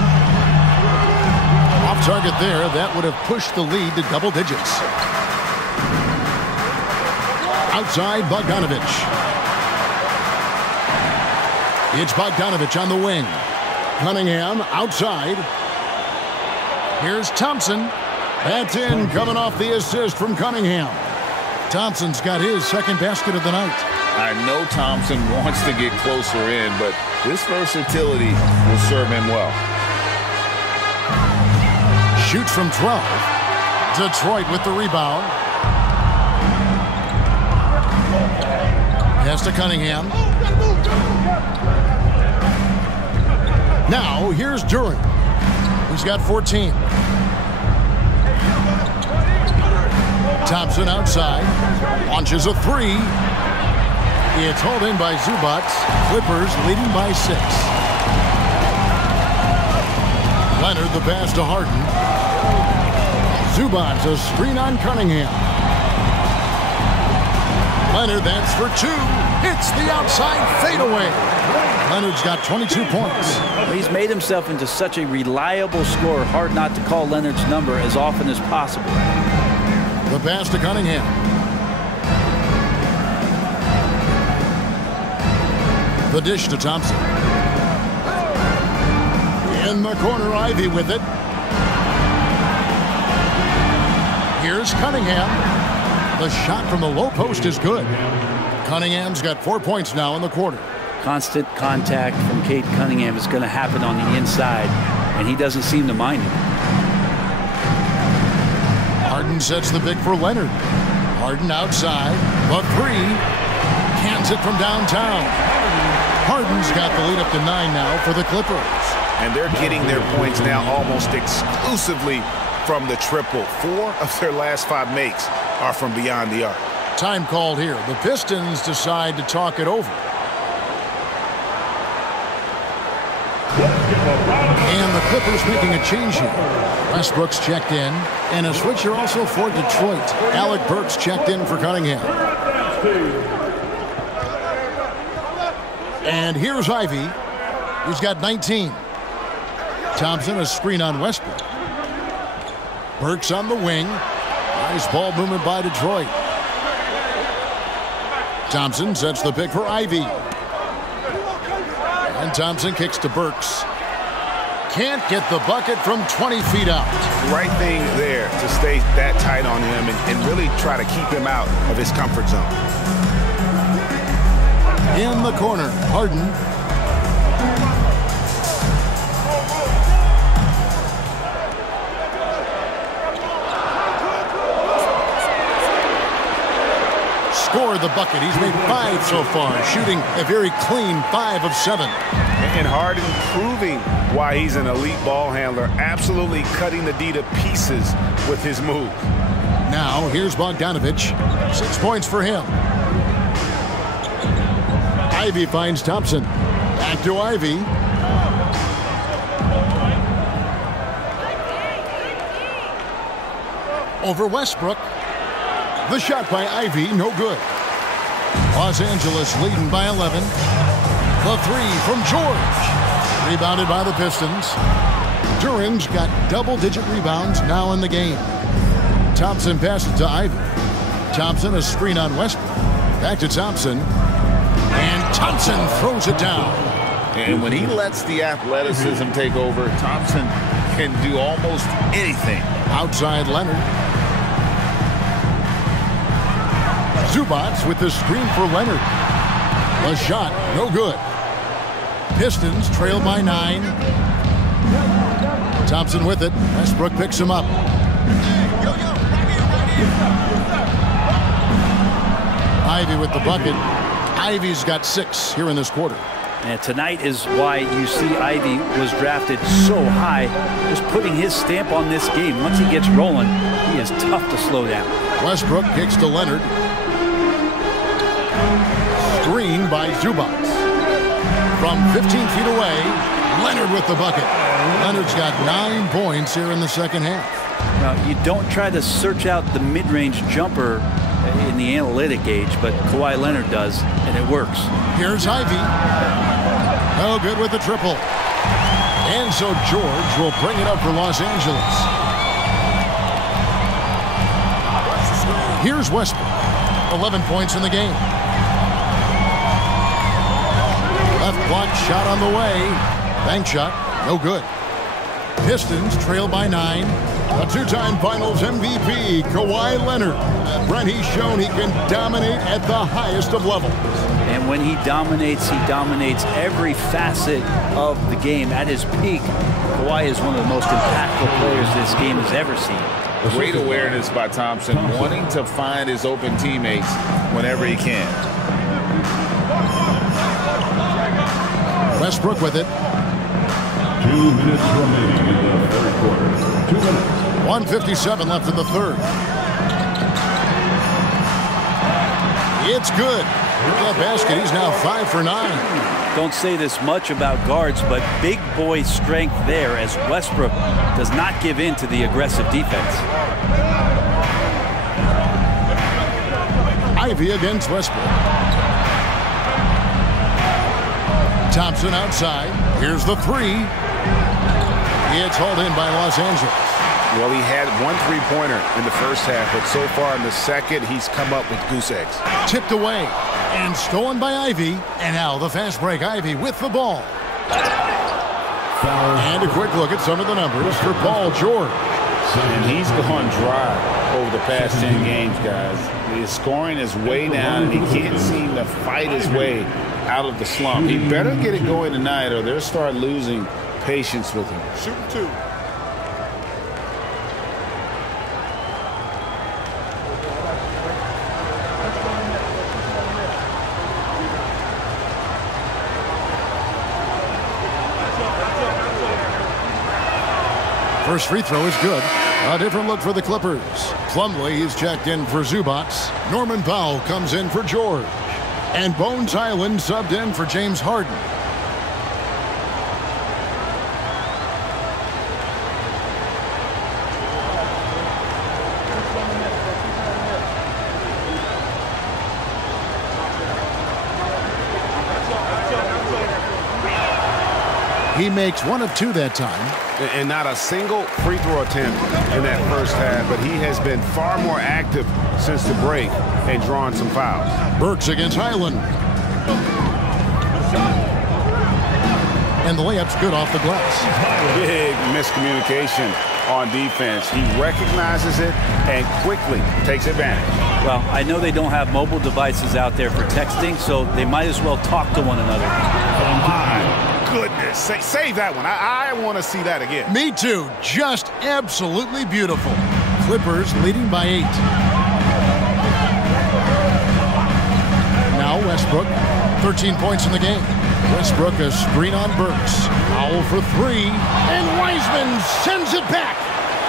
Off target there. That would have pushed the lead to double digits. Outside, Bogdanovich. It's Bogdanovich on the wing. Cunningham outside. Here's Thompson. That's in, coming off the assist from Cunningham. Thompson's got his second basket of the night. I know Thompson wants to get closer in, but this versatility will serve him well. Shoots from 12. Detroit with the rebound. Pass to Cunningham. Now, here's Duran. He's got 14. Thompson outside. Launches a 3. It's hauled in by Zubac. Clippers leading by 6. Leonard the pass to Harden. Zubac a screen on Cunningham. Leonard, that's for 2. Hits the outside fadeaway. Leonard's got 22 points. He's made himself into such a reliable scorer. Hard not to call Leonard's number as often as possible. The pass to Cunningham. The dish to Thompson. In the corner, Ivy with it. Here's Cunningham. The shot from the low post is good. Cunningham's got 4 points now in the quarter. Constant contact from Cade Cunningham is going to happen on the inside, and he doesn't seem to mind it. Harden sets the big for Leonard. Harden outside. The 3. Cans it from downtown. Harden's got the lead up to 9 now for the Clippers. And they're getting their points now almost exclusively from the triple. 4 of their last 5 makes are from beyond the arc. Time called here. The Pistons decide to talk it over. And the Clippers making a change here. Westbrook's checked in. And a switcher also for Detroit. Alec Burks checked in for Cunningham. And here's Ivy. He's got 19. Thompson a screen on Westbrook. Burks on the wing. Nice ball movement by Detroit. Thompson sets the pick for Ivy. And Thompson kicks to Burks. Can't get the bucket from 20 feet out. Right thing there to stay that tight on him and really try to keep him out of his comfort zone. In the corner, Harden. Scored the bucket. He's made 5 so far, shooting a very clean 5 of 7. And Harden proving why he's an elite ball handler, absolutely cutting the D to pieces with his move. Now, here's Bogdanovich. 6 points for him. Ivy finds Thompson. Back to Ivy. Over Westbrook. The shot by Ivy, no good. Los Angeles leading by 11. The 3 from George. Rebounded by the Pistons. Duran's got double-digit rebounds now in the game. Thompson passes to Ivy. Thompson a screen on Westbrook. Back to Thompson. And Thompson throws it down. And when he lets the athleticism take over, Thompson can do almost anything. Outside Leonard. Zubats with the screen for Leonard. The shot, no good. Pistons trail by 9. Thompson with it. Westbrook picks him up. Ivy with the bucket. Ivy's got 6 here in this quarter. And tonight is why you see Ivy was drafted so high, just putting his stamp on this game. Once he gets rolling, he is tough to slow down. Westbrook kicks to Leonard. Screen by Zubats. From 15 feet away, Leonard with the bucket. Leonard's got 9 points here in the second half. Now, you don't try to search out the mid-range jumper in the analytic age, but Kawhi Leonard does, and it works. Here's Ivy. No good with the triple. And so George will bring it up for Los Angeles. Here's Westbrook. 11 points in the game. Left block shot on the way. Bank shot, no good. Pistons trail by 9. A 2-time Finals MVP, Kawhi Leonard. Brent, he's shown he can dominate at the highest of levels. And when he dominates every facet of the game. At his peak, Kawhi is one of the most impactful players this game has ever seen. Great awareness by Thompson, wanting to find his open teammates whenever he can. Westbrook with it. 2 minutes remaining in the third quarter. 2 minutes. 1:57 left in the third. It's good. That basket, he's now 5 for 9. Don't say this much about guards, but big boy strength there as Westbrook does not give in to the aggressive defense. Ivy against Westbrook. Thompson outside. Here's the 3. It's hauled in by Los Angeles. Well, he had 1 3-pointer in the first half, but so far in the second, he's come up with goose eggs. Tipped away and stolen by Ivy. And now the fast break. Ivy with the ball. And a quick look at some of the numbers for Paul George. And he's gone dry over the past 10 games, guys. His scoring is way down, and he can't seem to fight his way out of the slump. He better get it going tonight, or they'll start losing patience with him. Shooting 2. First free throw is good. A different look for the Clippers. Plumlee is checked in for Zubats. Norman Powell comes in for George. And Bones Highland subbed in for James Harden. He makes 1 of 2 that time. And not a single free throw attempt in that first half, but he has been far more active since the break and drawn some fouls. Burks against Highland. And the layup's good off the glass. Big miscommunication on defense. He recognizes it and quickly takes advantage. Well, I know they don't have mobile devices out there for texting, so they might as well talk to one another. Oh, my goodness. Save that one. I want to see that again. Me too. Just absolutely beautiful. Clippers leading by 8. Now Westbrook, 13 points in the game. Westbrook a screen on Burks. Foul for 3. And Wiseman sends it back.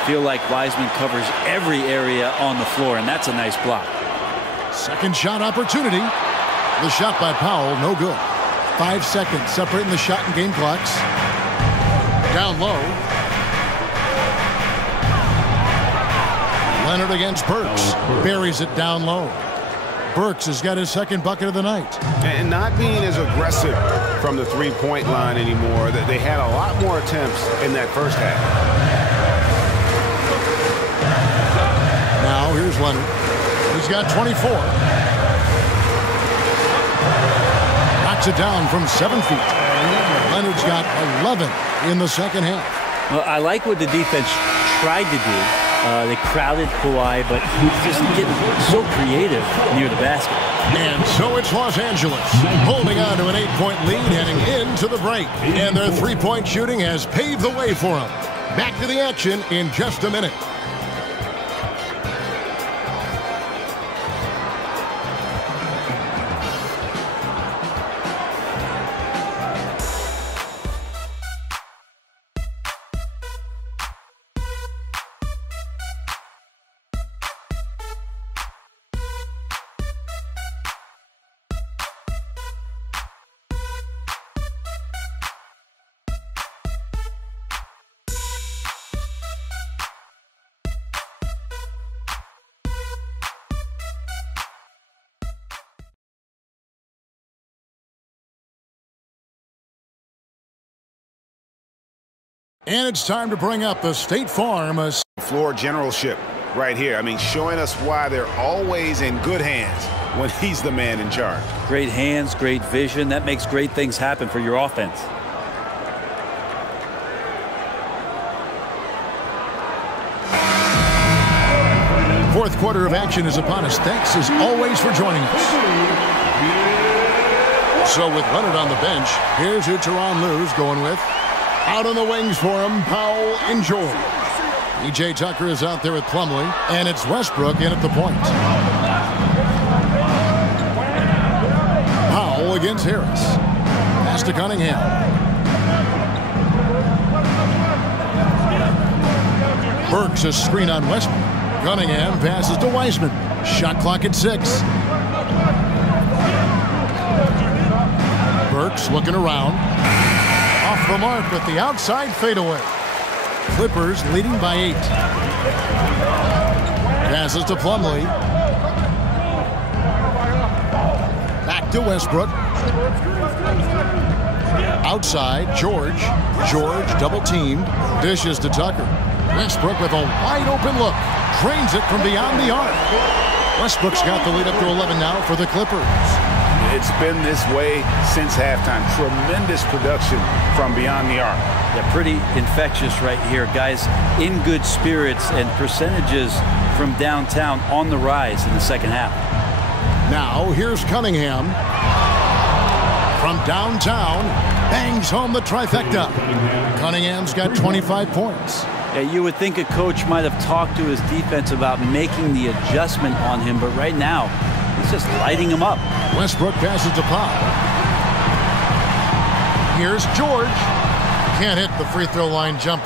Feel like Wiseman covers every area on the floor, and that's a nice block. Second shot opportunity. The shot by Powell, no good. 5 seconds separating the shot and game clocks. Down low. Leonard against Burks. Buries it down low. Burks has got his second bucket of the night. And not being as aggressive from the three-point line anymore. They had a lot more attempts in that first half. Now here's Leonard. He's got 24. Knocks it down from 7 feet. Leonard's got 11 in the second half. Well, I like what the defense tried to do. They crowded Kawhi, but he's just getting so creative near the basket. And so it's Los Angeles holding on to an 8-point lead heading into the break. And their three-point shooting has paved the way for them. Back to the action in just a minute. And it's time to bring up the State Farm floor generalship right here. I mean, showing us why they're always in good hands when he's the man in charge. Great hands, great vision. That makes great things happen for your offense. Fourth quarter of action is upon us. Thanks as always for joining us. So with Leonard on the bench, here's who Tyronn Lue's going with. Out on the wings for him, Powell and George. E.J. Tucker is out there with Plumlee, and it's Westbrook in at the point. Powell against Harris. Pass to Cunningham. Burks a screen on Westbrook. Cunningham passes to Wiseman. Shot clock at 6. Burks looking around. Off the mark with the outside fadeaway. Clippers leading by 8. Passes to Plumlee. Back to Westbrook. Outside, George. George double teamed. Dishes to Tucker. Westbrook with a wide open look. Drains it from beyond the arc. Westbrook's got the lead up to 11 now for the Clippers. It's been this way since halftime. Tremendous production from beyond the arc. Yeah, pretty infectious right here. Guys in good spirits and percentages from downtown on the rise in the second half. Now here's Cunningham. From downtown, bangs home the trifecta. Cunningham's got 25 points. Yeah, you would think a coach might have talked to his defense about making the adjustment on him, but right now, he's just lighting him up. Westbrook passes to Powell. Here's George. Can't hit the free throw line jumper.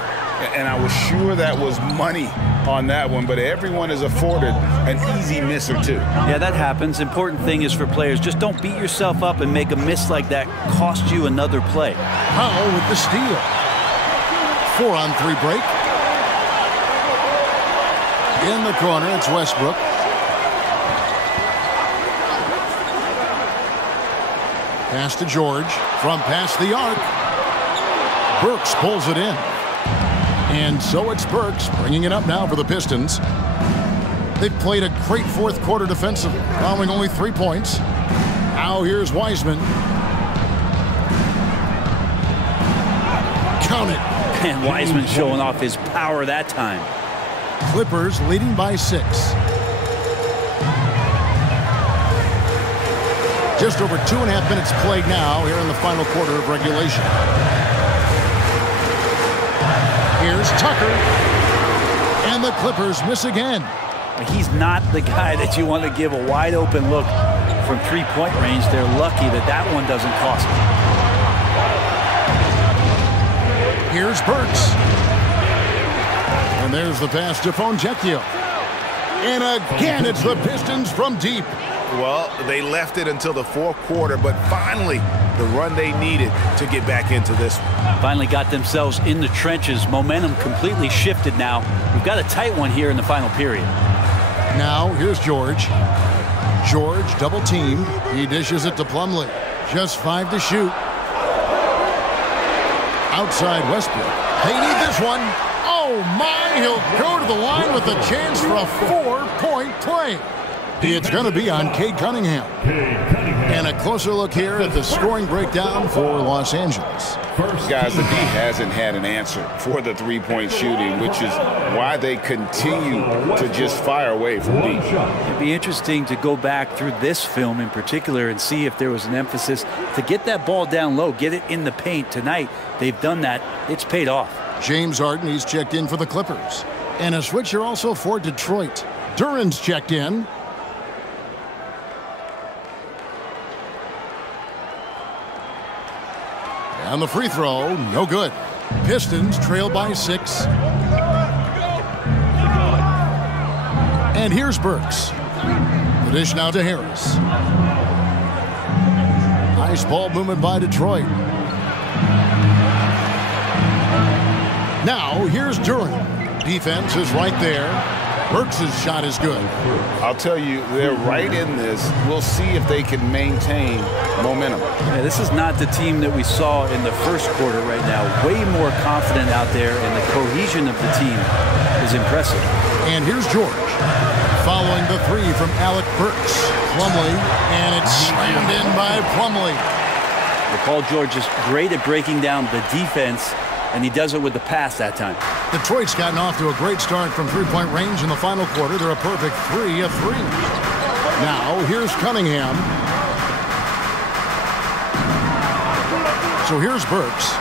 And I was sure that was money on that one, but everyone is afforded an easy miss or two. Yeah, that happens. Important thing is for players, just don't beat yourself up and make a miss like that cost you another play. Powell with the steal. 4-on-3 break. In the corner, it's Westbrook. Pass to George from past the arc. Burks pulls it in. And so it's Burks bringing it up now for the Pistons. They've played a great fourth quarter defensively, allowing only 3 points. Now here's Wiseman. Count it. And Wiseman showing off his power that time. Clippers leading by 6. Just over 2.5 minutes played now here in the final quarter of regulation. Here's Tucker. And the Clippers miss again. He's not the guy that you want to give a wide open look from three-point range. They're lucky that that one doesn't cost them. Here's Burks. And there's the pass to Fontecchio. And again, it's the Pistons from deep. Well, they left it until the fourth quarter, but finally the run they needed to get back into this one. Finally got themselves in the trenches. Momentum completely shifted now. We've got a tight one here in the final period. Now, here's George. George double teamed. He dishes it to Plumlee. Just 5 to shoot. Outside Westbrook. They need this one. Oh my, he'll go to the line with a chance for a 4-point play. It's going to be on Cade Cunningham. And a closer look here at the scoring breakdown for Los Angeles. Guys, the D hasn't had an answer for the three-point shooting, which is why they continue to just fire away from deep. It'd be interesting to go back through this film in particular and see if there was an emphasis to get that ball down low, get it in the paint. Tonight, they've done that. It's paid off. James Harden, he's checked in for the Clippers. And a switcher also for Detroit. Duran's checked in. And the free throw, no good. Pistons trail by 6. And here's Burks. The dish now to Harris. Nice ball movement by Detroit. Now here's Duran. Defense is right there. Burks' shot is good. I'll tell you, they're right in this. We'll see if they can maintain momentum. Yeah, this is not the team that we saw in the first quarter right now. Way more confident out there, and the cohesion of the team is impressive. And here's George. Following the three from Alec Burks. Plumlee, and it's slammed in by Plumlee. Paul George is great at breaking down the defense, and he does it with the pass that time. Detroit's gotten off to a great start from three-point range in the final quarter. They're a perfect 3 of 3. Now, here's Cunningham. So here's Burks.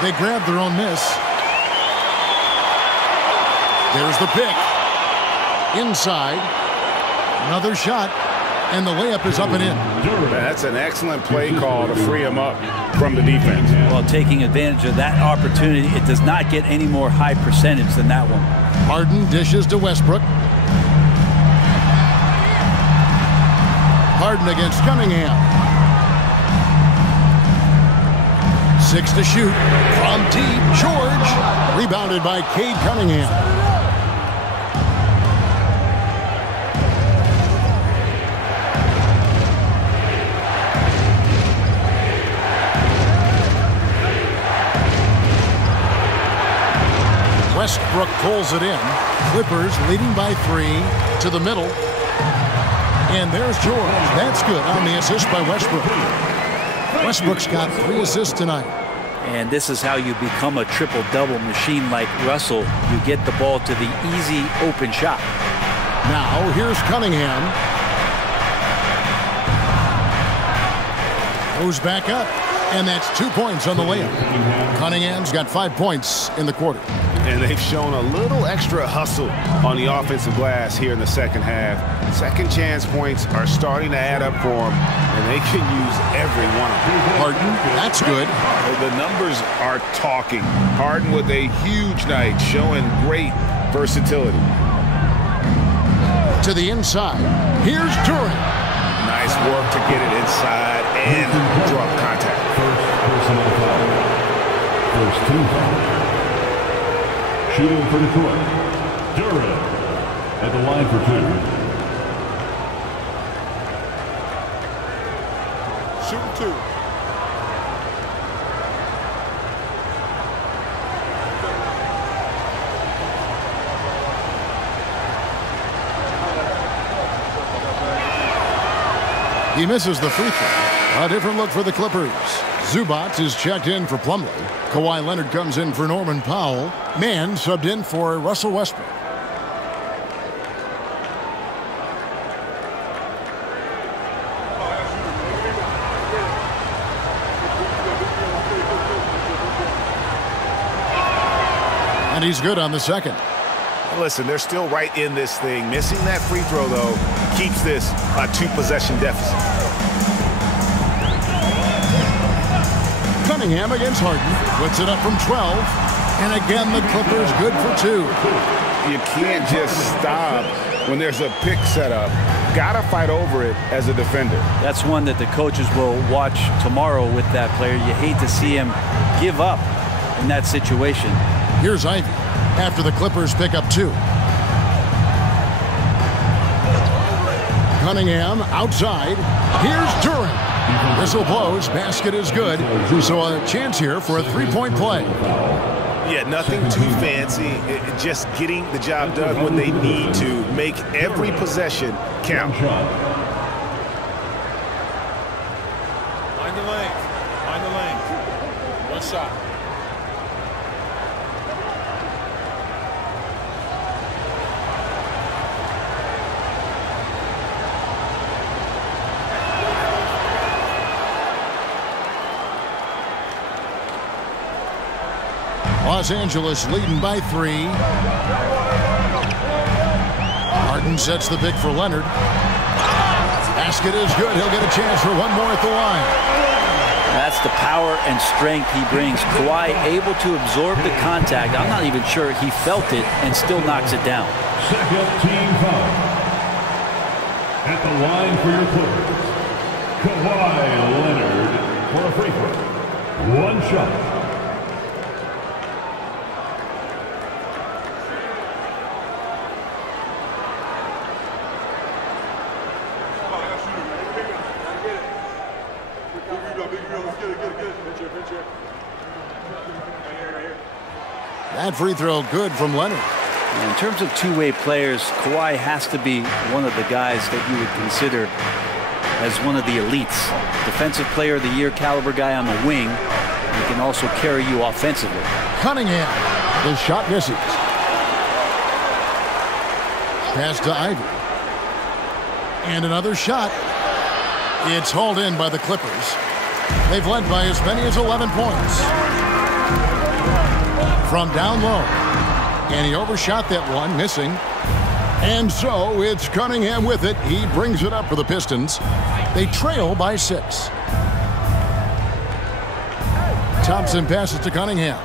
They grab their own miss. There's the pick. Inside. Another shot. And the layup is up and in. That's an excellent play call to free him up from the defense. Well, taking advantage of that opportunity, it does not get any more high percentage than that one. Harden dishes to Westbrook. Harden against Cunningham. 6 to shoot. From deep, George. Rebounded by Cade Cunningham. Westbrook pulls it in. Clippers leading by 3 to the middle. And there's George. That's good on the assist by Westbrook. Westbrook's got 3 assists tonight. And this is how you become a triple-double machine like Russell. You get the ball to the easy open shot. Now here's Cunningham. Goes back up. And that's 2 points on the layup. Cunningham's got 5 points in the quarter. And they've shown a little extra hustle on the offensive glass here in the second half. Second chance points are starting to add up for them, and they can use every one of them. Harden, that's good. The numbers are talking. Harden with a huge night, showing great versatility. To the inside. Here's Duran. Nice work to get it inside and draw contact. First personal foul. First team foul. Shooting for Detroit. Duran at the line for 2. Shooting 2. He misses the free throw. A different look for the Clippers. Zubac is checked in for Plumlee. Kawhi Leonard comes in for Norman Powell. Mann subbed in for Russell Westbrook. And he's good on the second. Listen, they're still right in this thing. Missing that free throw, though, keeps this a 2-possession deficit. Cunningham against Harden. Puts it up from 12. And again, the Clippers good for 2. You can't just stop when there's a pick set up. Got to fight over it as a defender. That's one that the coaches will watch tomorrow with that player. You hate to see him give up in that situation. Here's Ivy after the Clippers pick up 2. Cunningham outside. Here's Duran. Whistle blows. Basket is good. So a chance here for a 3-point play. Yeah, nothing too fancy. Just getting the job done when they need to. Make every possession count. Los Angeles leading by 3. Harden sets the pick for Leonard. Basket is good. He'll get a chance for one more at the line. That's the power and strength he brings. Kawhi able to absorb the contact. I'm not even sure he felt it and still knocks it down. Second team foul. At the line for your Clippers, Kawhi Leonard for a free throw. One shot. That free throw good from Leonard. In terms of two-way players, Kawhi has to be one of the guys that you would consider as one of the elites. Defensive player of the year caliber guy on the wing. He can also carry you offensively. Cunningham. The shot misses. Pass to Ivy. And another shot. It's hauled in by the Clippers. They've led by as many as 11 points. From down low. And he overshot that one, missing. And so it's Cunningham with it. He brings it up for the Pistons. They trail by 6. Thompson passes to Cunningham.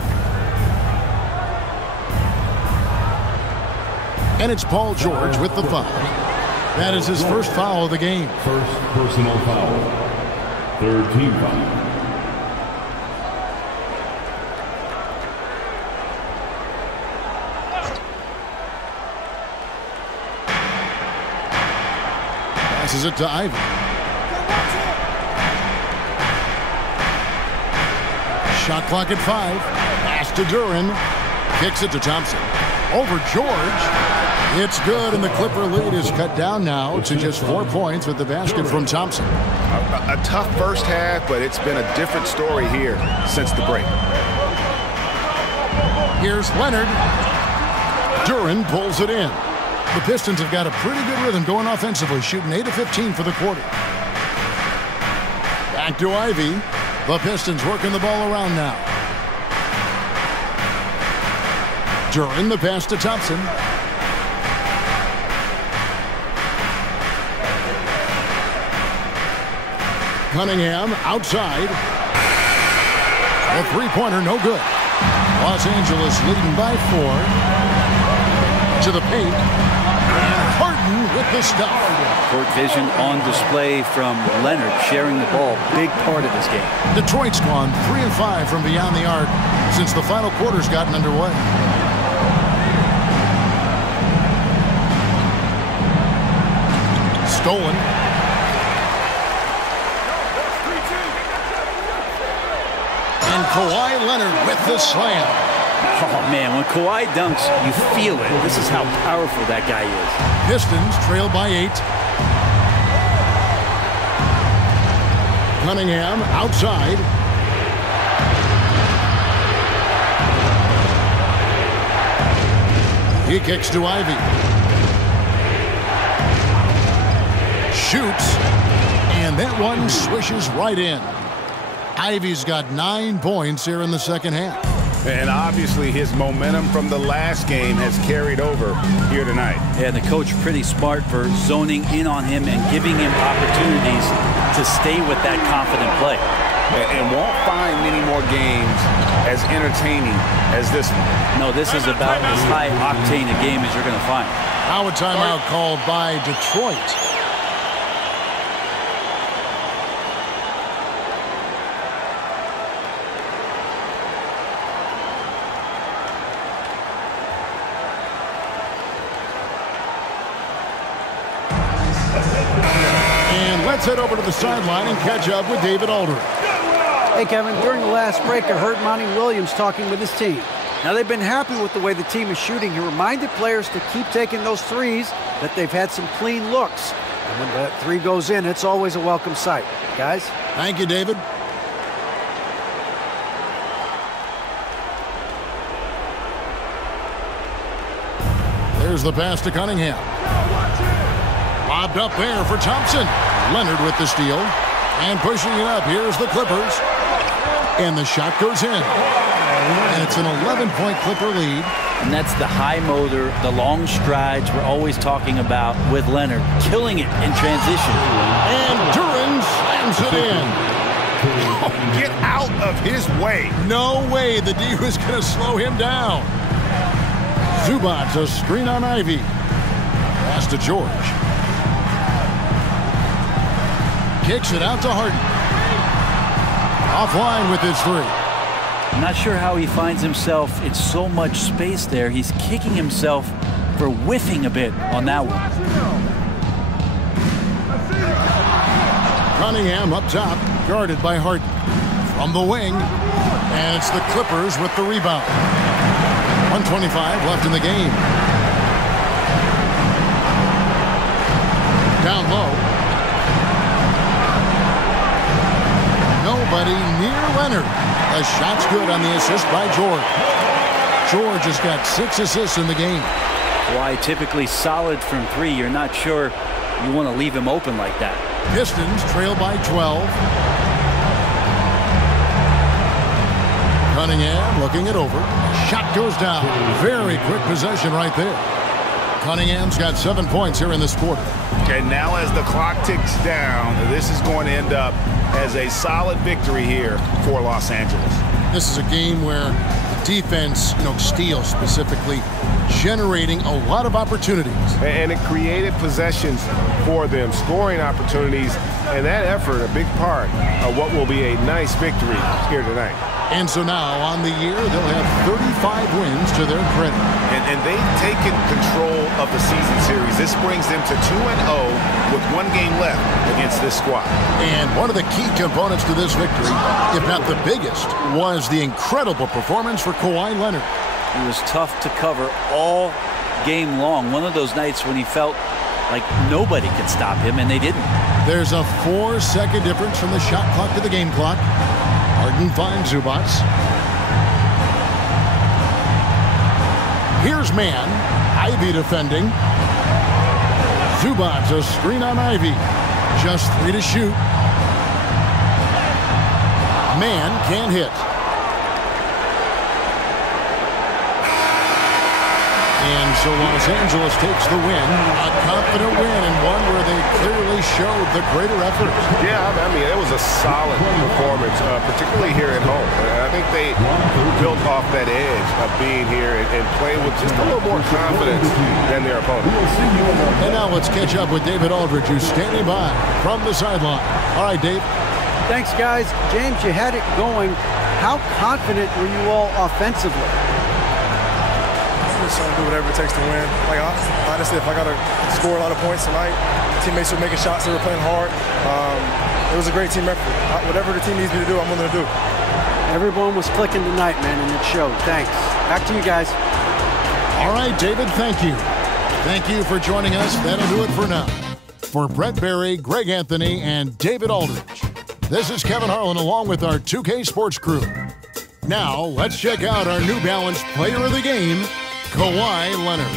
And it's Paul George with the foul. That is his first foul of the game. First personal foul. Third team foul. Passes it to Ivy. Shot clock at 5. Pass to Duran. Kicks it to Thompson. Over George. It's good, and the Clipper lead is cut down now to just 4 points with the basket from Thompson. A tough first half, but it's been a different story here since the break. Here's Leonard. Duran pulls it in. The Pistons have got a pretty good rhythm going offensively, shooting 8 of 15 for the quarter. Back to Ivy. The Pistons working the ball around now. Duran, the pass to Thompson. Cunningham outside. A three-pointer, no good. Los Angeles leading by 4. To the paint. And Harden with the stuff. Court vision on display from Leonard, sharing the ball. Big part of this game. Detroit's gone 3 of 5 from beyond the arc since the final quarter's gotten underway. Stolen. And Kawhi Leonard with the slam. Oh, man, when Kawhi dunks, you feel it. This is how powerful that guy is. Pistons trail by 8. Cunningham outside. He kicks to Ivy. Shoots. And that one swishes right in. Ivy's got 9 points here in the second half. And obviously his momentum from the last game has carried over here tonight. Yeah, and the coach pretty smart for zoning in on him and giving him opportunities to stay with that confident play. And won't find many more games as entertaining as this one. No, this is about as high octane a game as you're going to find. Now a timeout called by Detroit. Let's head over to the sideline and catch up with David Aldridge. Hey, Kevin, during the last break, I heard Monty Williams talking with his team. Now, they've been happy with the way the team is shooting. He reminded players to keep taking those threes, that they've had some clean looks. And when that three goes in, it's always a welcome sight. Guys? Thank you, David. There's the pass to Cunningham. Lobbed up there for Thompson. Leonard with the steal. And pushing it up. Here's the Clippers. And the shot goes in. And it's an 11-point Clipper lead. And that's the high motor, the long strides we're always talking about with Leonard. Killing it in transition. And Duran slams it in. Oh, get out of his way. No way the D was going to slow him down. Zubats a screen on Ivy. Pass to George. Kicks it out to Harden. Offline with his three. I'm not sure how he finds himself in so much space there. He's kicking himself for whiffing a bit on that one. Cunningham up top, guarded by Harden. From the wing, and it's the Clippers with the rebound. 1:25 left in the game. Down low. Nobody near Leonard. The shot's good on the assist by George. George has got 6 assists in the game. Why typically solid from 3. You're not sure you want to leave him open like that. Pistons trail by 12. Cunningham looking it over. Shot goes down. Very quick possession right there. Cunningham's got 7 points here in this quarter. And now as the clock ticks down, this is going to end up as a solid victory here for Los Angeles. This is a game where the defense, steals specifically, generating a lot of opportunities. And it created possessions for them, scoring opportunities, and that effort a big part of what will be a nice victory here tonight. And so now on the year, they'll have 35 wins to their credit. And they've taken control of the season series. This brings them to 2-0 with 1 game left against this squad. And one of the key components to this victory, if not the biggest, was the incredible performance for Kawhi Leonard. It was tough to cover all game long. One of those nights when he felt like nobody could stop him, and they didn't. There's a 4-second difference from the shot clock to the game clock. Harden finds Zubats. Here's man. Ivy defending. Zubats a screen on Ivy. Just 3 to shoot. Man can't hit. And so Los Angeles takes the win. A confident win, and one where they clearly showed the greater effort. Yeah, I mean, it was a solid performance, particularly here at home. And I think they built off that edge of being here and playing with just a little more confidence than their opponent. And now let's catch up with David Aldridge, who's standing by from the sideline. All right, Dave. Thanks, guys. James, you had it going. How confident were you all offensively? Just trying to do whatever it takes to win. Like, honestly, if I got to score a lot of points tonight, teammates were making shots, they were playing hard. It was a great team effort. Whatever the team needs me to do, I'm willing to do. Everyone was clicking tonight, man, and it showed. Thanks. Back to you guys. All right, David, thank you. Thank you for joining us. That'll do it for now. For Brett Berry, Greg Anthony, and David Aldridge, this is Kevin Harlan along with our 2K Sports crew. Now, let's check out our New Balance player of the game, Kawhi Leonard.